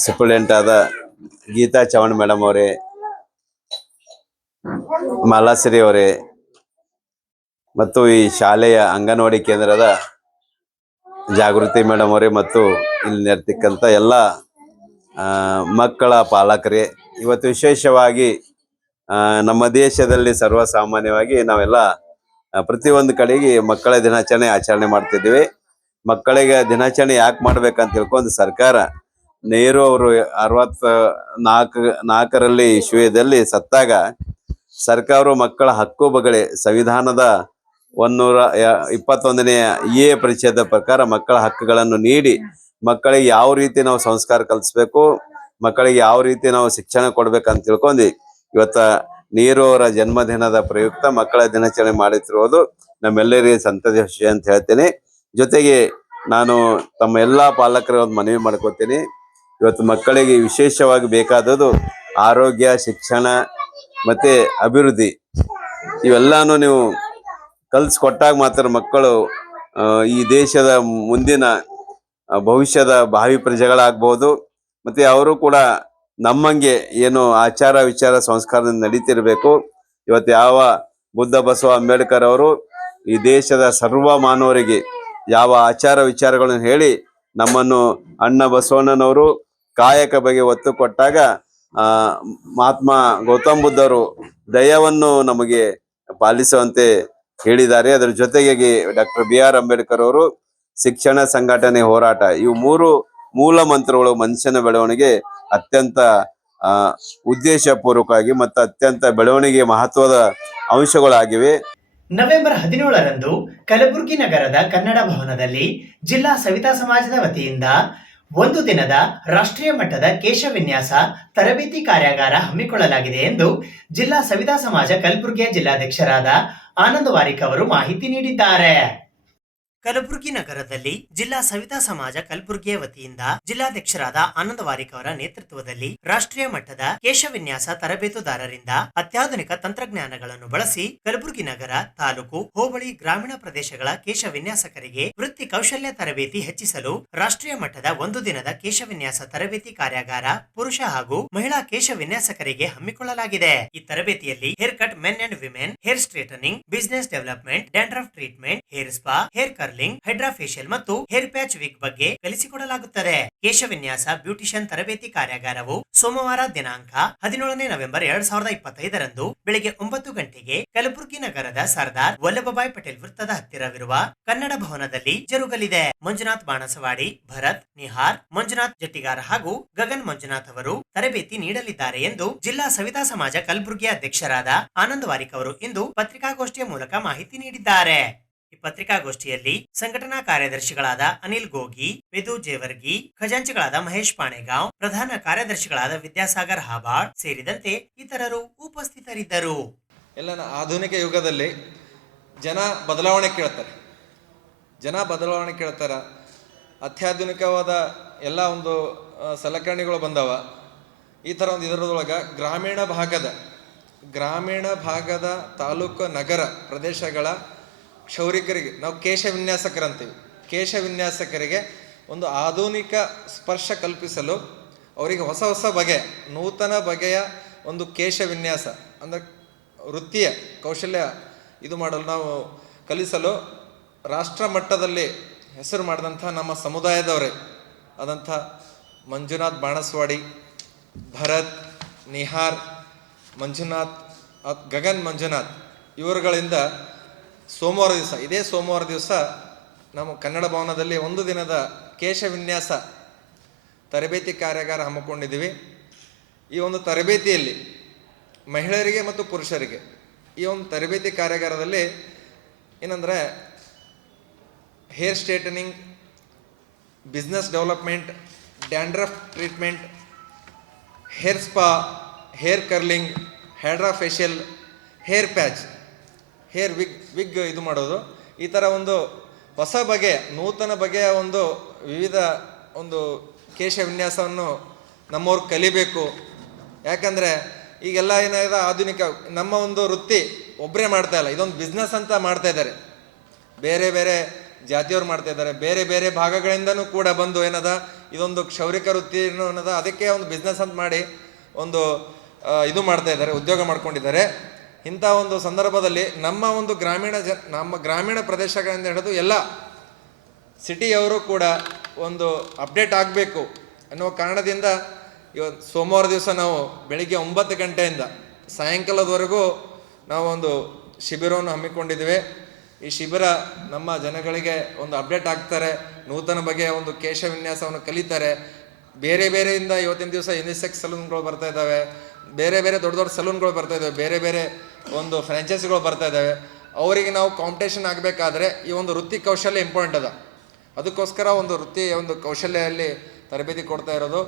ಸೂಪರಿಂಟೆಂಡೆಂಟ್ ಆದ ಗೀತಾ ಚವಣ್ ಮೇಡಮ್ ಅವರೇ, ಮಾಲಾಶ್ರೀ ಅವರೇ ಮತ್ತು ಈ ಶಾಲೆಯ ಅಂಗನವಾಡಿ ಕೇಂದ್ರದ ಜಾಗೃತಿ ಮೇಡಮ್ ಅವರೇ ಮತ್ತು ಇಲ್ಲಿ ನೆರತಕ್ಕಂಥ ಎಲ್ಲ ಮಕ್ಕಳ ಪಾಲಕರೇ, ಇವತ್ತು ವಿಶೇಷವಾಗಿ ನಮ್ಮ ದೇಶದಲ್ಲಿ ಸರ್ವಸಾಮಾನ್ಯವಾಗಿ ನಾವೆಲ್ಲ ಪ್ರತಿಯೊಂದು ಕಡೆಗೆ ಮಕ್ಕಳ ದಿನಾಚರಣೆ ಆಚರಣೆ ಮಾಡ್ತಿದ್ದೀವಿ. ಮಕ್ಕಳಿಗೆ ದಿನಾಚರಣೆ ಯಾಕೆ ಮಾಡ್ಬೇಕಂತ ತಿಳ್ಕೊಂಡು ಸರ್ಕಾರ ನೆಹರು ಅವರು 64ರಲ್ಲಿ ಇಸ್ವಿಯಲ್ಲಿ ಸತ್ತಾಗ ಸರ್ಕಾರವು ಮಕ್ಕಳ ಹಕ್ಕು ಬಗ್ಗೆ ಸಂವಿಧಾನದ 121ನೇ ಎ ಪರಿಚ್ಛೇದ ಪ್ರಕಾರ ಮಕ್ಕಳ ಹಕ್ಕುಗಳನ್ನು ನೀಡಿ ಮಕ್ಕಳಿಗೆ ಯಾವ ರೀತಿ ನಾವು ಸಂಸ್ಕಾರ ಕಲಿಸ್ಬೇಕು, ಮಕ್ಕಳಿಗೆ ಯಾವ ರೀತಿ ನಾವು ಶಿಕ್ಷಣ ಕೊಡ್ಬೇಕಂತ ತಿಳ್ಕೊಂಡು ಇವತ್ತ ನೆಹರು ಅವರ ಜನ್ಮದಿನದ ಪ್ರಯುಕ್ತ ಮಕ್ಕಳ ದಿನಾಚರಣೆ ಮಾಡುತ್ತಿರುವುದು ನಮ್ಮೆಲ್ಲರಿಗೆ ಸಂತಸ ವಿಷಯ ಅಂತ ಹೇಳ್ತೇನೆ. ಜೊತೆಗೆ ನಾನು ತಮ್ಮ ಎಲ್ಲಾ ಪಾಲಕರ ಒಂದು ಮನವಿ ಮಾಡ್ಕೋತೀನಿ. ಇವತ್ತು ಮಕ್ಕಳಿಗೆ ವಿಶೇಷವಾಗಿ ಬೇಕಾದದ್ದು ಆರೋಗ್ಯ, ಶಿಕ್ಷಣ ಮತ್ತೆ ಅಭಿವೃದ್ಧಿ. ಇವೆಲ್ಲಾನು ನೀವು ಕಲಿಸ್ಕೊಟ್ಟಾಗ ಮಾತ್ರ ಮಕ್ಕಳು ಈ ದೇಶದ ಮುಂದಿನ ಭವಿಷ್ಯದ ಭಾವಿ ಪ್ರಜೆಗಳಾಗ್ಬೋದು. ಮತ್ತೆ ಅವರು ಕೂಡ ನಮ್ಮಂಗೆ ಏನು ಆಚಾರ ವಿಚಾರ ಸಂಸ್ಕಾರದಿಂದ ನಡೀತಿರ್ಬೇಕು. ಇವತ್ತು ಯಾವ ಬುದ್ಧ ಬಸವ ಅಂಬೇಡ್ಕರ್ ಅವರು ಈ ದೇಶದ ಸರ್ವ ಮಾನವರಿಗೆ ಯಾವ ಆಚಾರ ವಿಚಾರಗಳನ್ನು ಹೇಳಿ ನಮ್ಮನ್ನು ಅಣ್ಣ ಬಸವಣ್ಣನವರು ಕಾಯಕ ಬಗ್ಗೆ ಒತ್ತು ಕೊಟ್ಟಾಗ ಮಹಾತ್ಮ ಗೌತಮ್ ಬುದ್ಧರು ದಯವನ್ನು ನಮಗೆ ಪಾಲಿಸುವಂತೆ ಹೇಳಿದ್ದಾರೆ. ಅದರ ಜೊತೆಗೆ ಡಾಕ್ಟರ್ BR ಅಂಬೇಡ್ಕರ್ ಅವರು ಶಿಕ್ಷಣ, ಸಂಘಟನೆ, ಹೋರಾಟ, ಇವು 3 ಮೂಲ ಮಂತ್ರಗಳು ಮನುಷ್ಯನ ಬೆಳವಣಿಗೆ ಅತ್ಯಂತ ಉದ್ದೇಶಪೂರ್ವಕವಾಗಿ ಮತ್ತು ಅತ್ಯಂತ ಬೆಳವಣಿಗೆ ಮಹತ್ವದ ಅಂಶಗಳಾಗಿವೆ. ನವೆಂಬರ್ 17ರಂದು ಕಲಬುರಗಿ ನಗರದ ಕನ್ನಡ ಭವನದಲ್ಲಿ ಜಿಲ್ಲಾ ಸವಿತಾ ಸಮಾಜದ ವತಿಯಿಂದ 1 ದಿನದ ರಾಷ್ಟ್ರೀಯ ಮಟ್ಟದ ಕೇಶವಿನ್ಯಾಸ ತರಬೇತಿ ಕಾರ್ಯಾಗಾರ ಹಮ್ಮಿಕೊಳ್ಳಲಾಗಿದೆ ಎಂದು ಜಿಲ್ಲಾ ಸವಿತಾ ಸಮಾಜ ಕಲಬುರಗಿಯ ಜಿಲ್ಲಾಧ್ಯಕ್ಷರಾದ ಆನಂದ್ ವಾರಿಕ್ ಅವರು ಮಾಹಿತಿ ನೀಡಿದ್ದಾರೆ. ಕಲಬುರಗಿ ನಗರದಲ್ಲಿ ಜಿಲ್ಲಾ ಸವಿತಾ ಸಮಾಜ ಕಲಬುರಗಿಯ ವತಿಯಿಂದ ಜಿಲ್ಲಾಧ್ಯಕ್ಷರಾದ ಆನಂದ್ ವಾರಿಕ್ ಅವರ ನೇತೃತ್ವದಲ್ಲಿ ರಾಷ್ಟ್ರೀಯ ಮಟ್ಟದ ಕೇಶವಿನ್ಯಾಸ ತರಬೇತುದಾರರಿಂದ ಅತ್ಯಾಧುನಿಕ ತಂತ್ರಜ್ಞಾನಗಳನ್ನು ಬಳಸಿ ಕಲಬುರಗಿ ನಗರ, ತಾಲೂಕು, ಹೋಬಳಿ, ಗ್ರಾಮೀಣ ಪ್ರದೇಶಗಳ ಕೇಶವಿನ್ಯಾಸಕರಿಗೆ ವೃತ್ತಿ ಕೌಶಲ್ಯ ತರಬೇತಿ ಹೆಚ್ಚಿಸಲು ರಾಷ್ಟ್ರೀಯ ಮಟ್ಟದ 1 ದಿನದ ಕೇಶವಿನ್ಯಾಸ ತರಬೇತಿ ಕಾರ್ಯಾಗಾರ ಪುರುಷ ಹಾಗೂ ಮಹಿಳಾ ಕೇಶವಿನ್ಯಾಸಕರಿಗೆ ಹಮ್ಮಿಕೊಳ್ಳಲಾಗಿದೆ. ಈ ತರಬೇತಿಯಲ್ಲಿ hair cut men and women, hair straightening, business development, dandruff treatment, hair spa, hair curling, hydra facial ಮತ್ತು ಹೇರ್ ಪ್ಯಾಚ್ ವಿಗ್ ಬಗ್ಗೆ ಕಲಿಸಿಕೊಡಲಾಗುತ್ತದೆ. ಕೇಶವಿನ್ಯಾಸ ಬ್ಯೂಟಿಷಿಯನ್ ತರಬೇತಿ ಕಾರ್ಯಾಗಾರವು ಸೋಮವಾರ ದಿನಾಂಕ 17ನೇ ನವೆಂಬರ್ 2025ರಂದು ಬೆಳಿಗ್ಗೆ 9 ಗಂಟೆಗೆ ಕಲಬುರಗಿ ನಗರದ ಸರ್ದಾರ್ ವಲ್ಲಭಭಾಯ್ ಪಟೇಲ್ ವೃತ್ತದ ಹತ್ತಿರವಿರುವ ಕನ್ನಡ ಭವನದಲ್ಲಿ ಜರುಗಲಿದೆ. ಮಂಜುನಾಥ್ ಬಾಣಸವಾಡಿ, ಭರತ್, ನಿಹಾರ್, ಮಂಜುನಾಥ್ ಜಟ್ಟಿಗಾರ ಹಾಗೂ ಗಗನ್ ಮಂಜುನಾಥ್ ಅವರು ತರಬೇತಿ ನೀಡಲಿದ್ದಾರೆ ಎಂದು ಜಿಲ್ಲಾ ಸವಿತಾ ಸಮಾಜ ಕಲಬುರಗಿಯ ಅಧ್ಯಕ್ಷರಾದ ಆನಂದ್ ವಾರಿಕ್ ಅವರು ಇಂದು ಪತ್ರಿಕಾಗೋಷ್ಠಿಯ ಮೂಲಕ ಮಾಹಿತಿ ನೀಡಿದ್ದಾರೆ. ಈ ಪತ್ರಿಕಾಗೋಷ್ಠಿಯಲ್ಲಿ ಸಂಘಟನಾ ಕಾರ್ಯದರ್ಶಿಗಳಾದ ಅನಿಲ್ ಗೋಗಿ, ವೇದು ಜೇವರ್ಗಿ, ಖಜಾಂಚಿಗಳಾದ ಮಹೇಶ್ ಪಾಣೆಗಾಂವ್, ಪ್ರಧಾನ ಕಾರ್ಯದರ್ಶಿಗಳಾದ ವಿದ್ಯಾಸಾಗರ್ ಹಾಬಾಳ್ ಸೇರಿದಂತೆ ಇತರರು ಉಪಸ್ಥಿತರಿದ್ದರು. ಎಲ್ಲ ಆಧುನಿಕ ಯುಗದಲ್ಲಿ ಜನ ಬದಲಾವಣೆ ಕೇಳ್ತಾರ. ಅತ್ಯಾಧುನಿಕವಾದ ಎಲ್ಲ ಒಂದು ಸಲಕರಣೆಗಳು ಬಂದವ. ಈ ಥರ ಒಂದು ಇದರದೊಳಗೆ ಗ್ರಾಮೀಣ ಭಾಗದ ತಾಲೂಕು, ನಗರ ಪ್ರದೇಶಗಳ ಕ್ಷೌರಿಕರಿಗೆ ನಾವು ಕೇಶವಿನ್ಯಾಸಕರಂತೀವಿ. ಕೇಶವಿನ್ಯಾಸಕರಿಗೆ ಒಂದು ಆಧುನಿಕ ಸ್ಪರ್ಶ ಕಲ್ಪಿಸಲು ಅವರಿಗೆ ಹೊಸ ಬಗೆಯ ನೂತನ ಬಗೆಯ ಒಂದು ಕೇಶವಿನ್ಯಾಸ ಅಂದರೆ ವೃತ್ತಿಯ ಕೌಶಲ್ಯ ಇದು ಮಾಡಲು ನಾವು ಕಲಿಸಲು ರಾಷ್ಟ್ರ ಮಟ್ಟದಲ್ಲಿ ಹೆಸರು ಮಾಡಿದಂಥ ನಮ್ಮ ಸಮುದಾಯದವರೇ ಆದಂಥ ಮಂಜುನಾಥ್ ಬಾಣಸ್ವಾಡಿ, ಭರತ್, ನಿಹಾರ್, ಮಂಜುನಾಥ್, ಗಗನ್ ಮಂಜುನಾಥ್ ಇವರುಗಳಿಂದ ಇದೇ ಸೋಮವಾರ ದಿವಸ ನಮ್ಮ ಕನ್ನಡ ಭವನದಲ್ಲಿ 1 ದಿನದ ಕೇಶವಿನ್ಯಾಸ ತರಬೇತಿ ಕಾರ್ಯಾಗಾರ ಹಮ್ಮಿಕೊಂಡಿದ್ದೀವಿ. ಈ ಒಂದು ತರಬೇತಿಯಲ್ಲಿ ಮಹಿಳೆಯರಿಗೆ ಮತ್ತು ಪುರುಷರಿಗೆ ಈ ಒಂದು ತರಬೇತಿ ಕಾರ್ಯಾಗಾರದಲ್ಲಿ ಏನಂದರೆ hair straightening, business development, dandruff treatment, hair spa, hair curling, hydra facial, hair patch, hair wig ಇದು ಮಾಡೋದು, ಈ ಥರ ಒಂದು ಹೊಸ ಬಗೆಯ ನೂತನ ಬಗೆಯ ಒಂದು ವಿವಿಧ ಒಂದು ಕೇಶವಿನ್ಯಾಸವನ್ನು ನಮ್ಮವ್ರು ಕಲಿಬೇಕು. ಯಾಕಂದರೆ ಈಗೆಲ್ಲ ಏನಾಗಿದೆ ಆಧುನಿಕ ನಮ್ಮ ಒಂದು ವೃತ್ತಿ ಒಬ್ಬರೇ ಮಾಡ್ತಾ ಇಲ್ಲ, ಇದೊಂದು ಬಿಸ್ನೆಸ್ ಅಂತ ಮಾಡ್ತಾ ಇದ್ದಾರೆ. ಬೇರೆ ಬೇರೆ ಜಾತಿಯವ್ರು ಮಾಡ್ತಾ ಇದ್ದಾರೆ, ಬೇರೆ ಬೇರೆ ಭಾಗಗಳಿಂದನೂ ಕೂಡ ಬಂದು ಇದೊಂದು ಕ್ಷೌರಿಕ ವೃತ್ತಿ ಅದಕ್ಕೆ ಒಂದು ಬಿಸ್ನೆಸ್ ಅಂತ ಮಾಡಿ ಒಂದು ಇದು ಮಾಡ್ತಾ ಇದ್ದಾರೆ, ಉದ್ಯೋಗ ಮಾಡ್ಕೊಂಡಿದ್ದಾರೆ. ಇಂಥ ಒಂದು ಸಂದರ್ಭದಲ್ಲಿ ನಮ್ಮ ಒಂದು ಗ್ರಾಮೀಣ ಪ್ರದೇಶಗಳಿಂದ ಹಿಡಿದು ಎಲ್ಲ ಸಿಟಿಯವರು ಕೂಡ ಒಂದು ಅಪ್ಡೇಟ್ ಆಗಬೇಕು ಅನ್ನೋ ಕಾರಣದಿಂದ ಇವತ್ತು ಸೋಮವಾರ ದಿವಸ ನಾವು ಬೆಳಿಗ್ಗೆ 9 ಗಂಟೆಯಿಂದ ಸಾಯಂಕಾಲದವರೆಗೂ ನಾವು ಒಂದು ಶಿಬಿರವನ್ನು ಹಮ್ಮಿಕೊಂಡಿದ್ದೇವೆ. ಈ ಶಿಬಿರ ನಮ್ಮ ಜನಗಳಿಗೆ ಒಂದು ಅಪ್ಡೇಟ್ ಆಗ್ತಾರೆ, ನೂತನ ಬಗೆಯ ಒಂದು ಕೇಶವಿನ್ಯಾಸವನ್ನು ಕಲಿತಾರೆ. ಬೇರೆ ಬೇರೆಯಿಂದ ಇವತ್ತಿನ ದಿವಸ ಯುನಿಸೆಕ್ಸ್ ಸಲೂನ್ಗಳು ಬರ್ತಾ ಇದ್ದಾವೆ, ಬೇರೆ ಬೇರೆ ದೊಡ್ಡ ದೊಡ್ಡ ಸಲೂನ್ಗಳು ಬರ್ತಾ ಇದ್ದಾವೆ, ಬೇರೆ ಬೇರೆ ಒಂದು ಫ್ರಾಂಚೈಸಿಗಳು ಬರ್ತಾ ಇದ್ದಾವೆ. ಅವರಿಗೆ ನಾವು ಕಾಂಪಿಟೇಷನ್ ಆಗಬೇಕಾದ್ರೆ ಈ ಒಂದು ವೃತ್ತಿ ಕೌಶಲ್ಯ ಇಂಪಾರ್ಟೆಂಟ್ ಅದ. ಅದಕ್ಕೋಸ್ಕರ ಒಂದು ವೃತ್ತಿ ಒಂದು ಕೌಶಲ್ಯದಲ್ಲಿ ತರಬೇತಿ ಕೊಡ್ತಾ ಇರೋದು.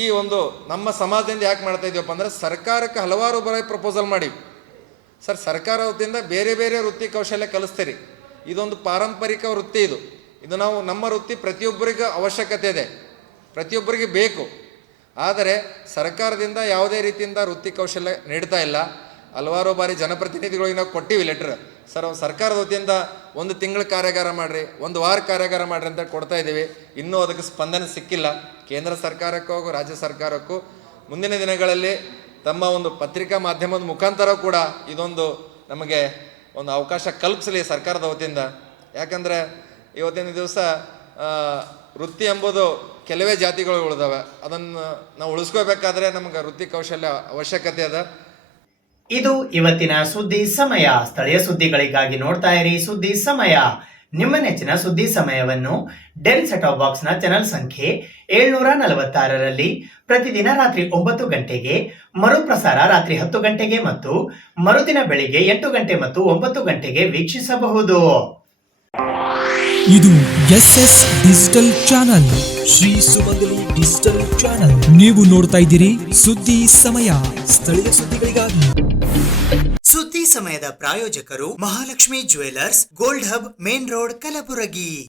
ಈ ಒಂದು ನಮ್ಮ ಸಮಾಜದಿಂದ ಯಾಕೆ ಮಾಡ್ತಾ ಇದೀವಪ್ಪ ಅಂದರೆ ಸರ್ಕಾರಕ್ಕೆ ಹಲವಾರು ಬಾರಿ ಪ್ರಪೋಸಲ್ ಮಾಡಿ, ಸರ್ ಸರ್ಕಾರ ವತಿಯಿಂದ ಬೇರೆ ಬೇರೆ ವೃತ್ತಿ ಕೌಶಲ್ಯ ಕಲಿಸ್ತೀರಿ, ಇದೊಂದು ಪಾರಂಪರಿಕ ವೃತ್ತಿ, ಇದು ನಾವು ನಮ್ಮ ವೃತ್ತಿ ಪ್ರತಿಯೊಬ್ಬರಿಗೂ ಅವಶ್ಯಕತೆ ಇದೆ, ಪ್ರತಿಯೊಬ್ಬರಿಗೆ ಬೇಕು. ಆದರೆ ಸರ್ಕಾರದಿಂದ ಯಾವುದೇ ರೀತಿಯಿಂದ ವೃತ್ತಿ ಕೌಶಲ್ಯ ನೀಡ್ತಾ ಇಲ್ಲ. ಹಲವಾರು ಬಾರಿ ಜನಪ್ರತಿನಿಧಿಗಳಿಗೆ ನಾವು ಕೊಟ್ಟಿವಿ ಲೆಟ್ರ್, ಸರ್ ಸರ್ಕಾರದ ವತಿಯಿಂದ 1 ತಿಂಗಳ ಕಾರ್ಯಾಗಾರ ಮಾಡಿರಿ, 1 ವಾರ ಕಾರ್ಯಾಗಾರ ಮಾಡಿರಿ ಅಂತ ಕೊಡ್ತಾ ಇದ್ದೀವಿ. ಇನ್ನೂ ಅದಕ್ಕೆ ಸ್ಪಂದನೆ ಸಿಕ್ಕಿಲ್ಲ. ಕೇಂದ್ರ ಸರ್ಕಾರಕ್ಕೂ ಹಾಗೂ ರಾಜ್ಯ ಸರ್ಕಾರಕ್ಕೂ ಮುಂದಿನ ದಿನಗಳಲ್ಲಿ ತಮ್ಮ ಒಂದು ಪತ್ರಿಕಾ ಮಾಧ್ಯಮದ ಮುಖಾಂತರ ಕೂಡ ಇದೊಂದು ನಮಗೆ ಒಂದು ಅವಕಾಶ ಕಲ್ಪಿಸಲಿ ಸರ್ಕಾರದ ವತಿಯಿಂದ. ಯಾಕಂದರೆ ಇವತ್ತಿನ ದಿವಸ ವೃತ್ತಿ ಎಂಬುದು ಕೆಲವೇ ಜಾತಿಗಳು ಉಳಿದಾವೆ, ಅದನ್ನು ನಾವು ಉಳಿಸ್ಕೋಬೇಕಾದ್ರೆ ನಮಗೆ ವೃತ್ತಿ ಕೌಶಲ್ಯ ಅವಶ್ಯಕತೆ ಅದ. ಇದು ಇವತ್ತಿನ ಸುದ್ದಿ ಸಮಯ. ಸ್ಥಳೀಯ ಸುದ್ದಿಗಳಿಗಾಗಿ ನೋಡ್ತಾ ಇರಿ ಸುದ್ದಿ ಸಮಯ. ನಿಮ್ಮ ನೆಚ್ಚಿನ ಸುದ್ದಿ ಸಮಯವನ್ನು ಡೆಲ್ ಸೆಟಾಪ್ ಬಾಕ್ಸ್ ನ ಚಾನೆಲ್ ಸಂಖ್ಯೆ 746ರಲ್ಲಿ ಪ್ರತಿದಿನ ರಾತ್ರಿ 9 ಗಂಟೆಗೆ, ಮರುಪ್ರಸಾರ ರಾತ್ರಿ 10 ಗಂಟೆಗೆ ಮತ್ತು ಮರುದಿನ ಬೆಳಿಗ್ಗೆ 8 ಗಂಟೆ ಮತ್ತು 9 ಗಂಟೆಗೆ ವೀಕ್ಷಿಸಬಹುದು. ಇದು SS ಡಿಜಿಟಲ್ ಚಾನಲ್, ಶ್ರೀ ಸುಮಂಗಲಿ ಡಿಜಿಟಲ್ ಚಾನಲ್. ನೀವು ನೋಡ್ತಾ ಇದ್ದೀರಿ ಸುದ್ದಿ ಸಮಯ, ಸ್ಥಳೀಯ ಸುದ್ದಿಗಳಿಗಾಗಿ. ಸುದ್ದಿ ಸಮಯದ ಪ್ರಾಯೋಜಕರು Mahalakshmi jewellers, gold hub, main road, Kalaburagi.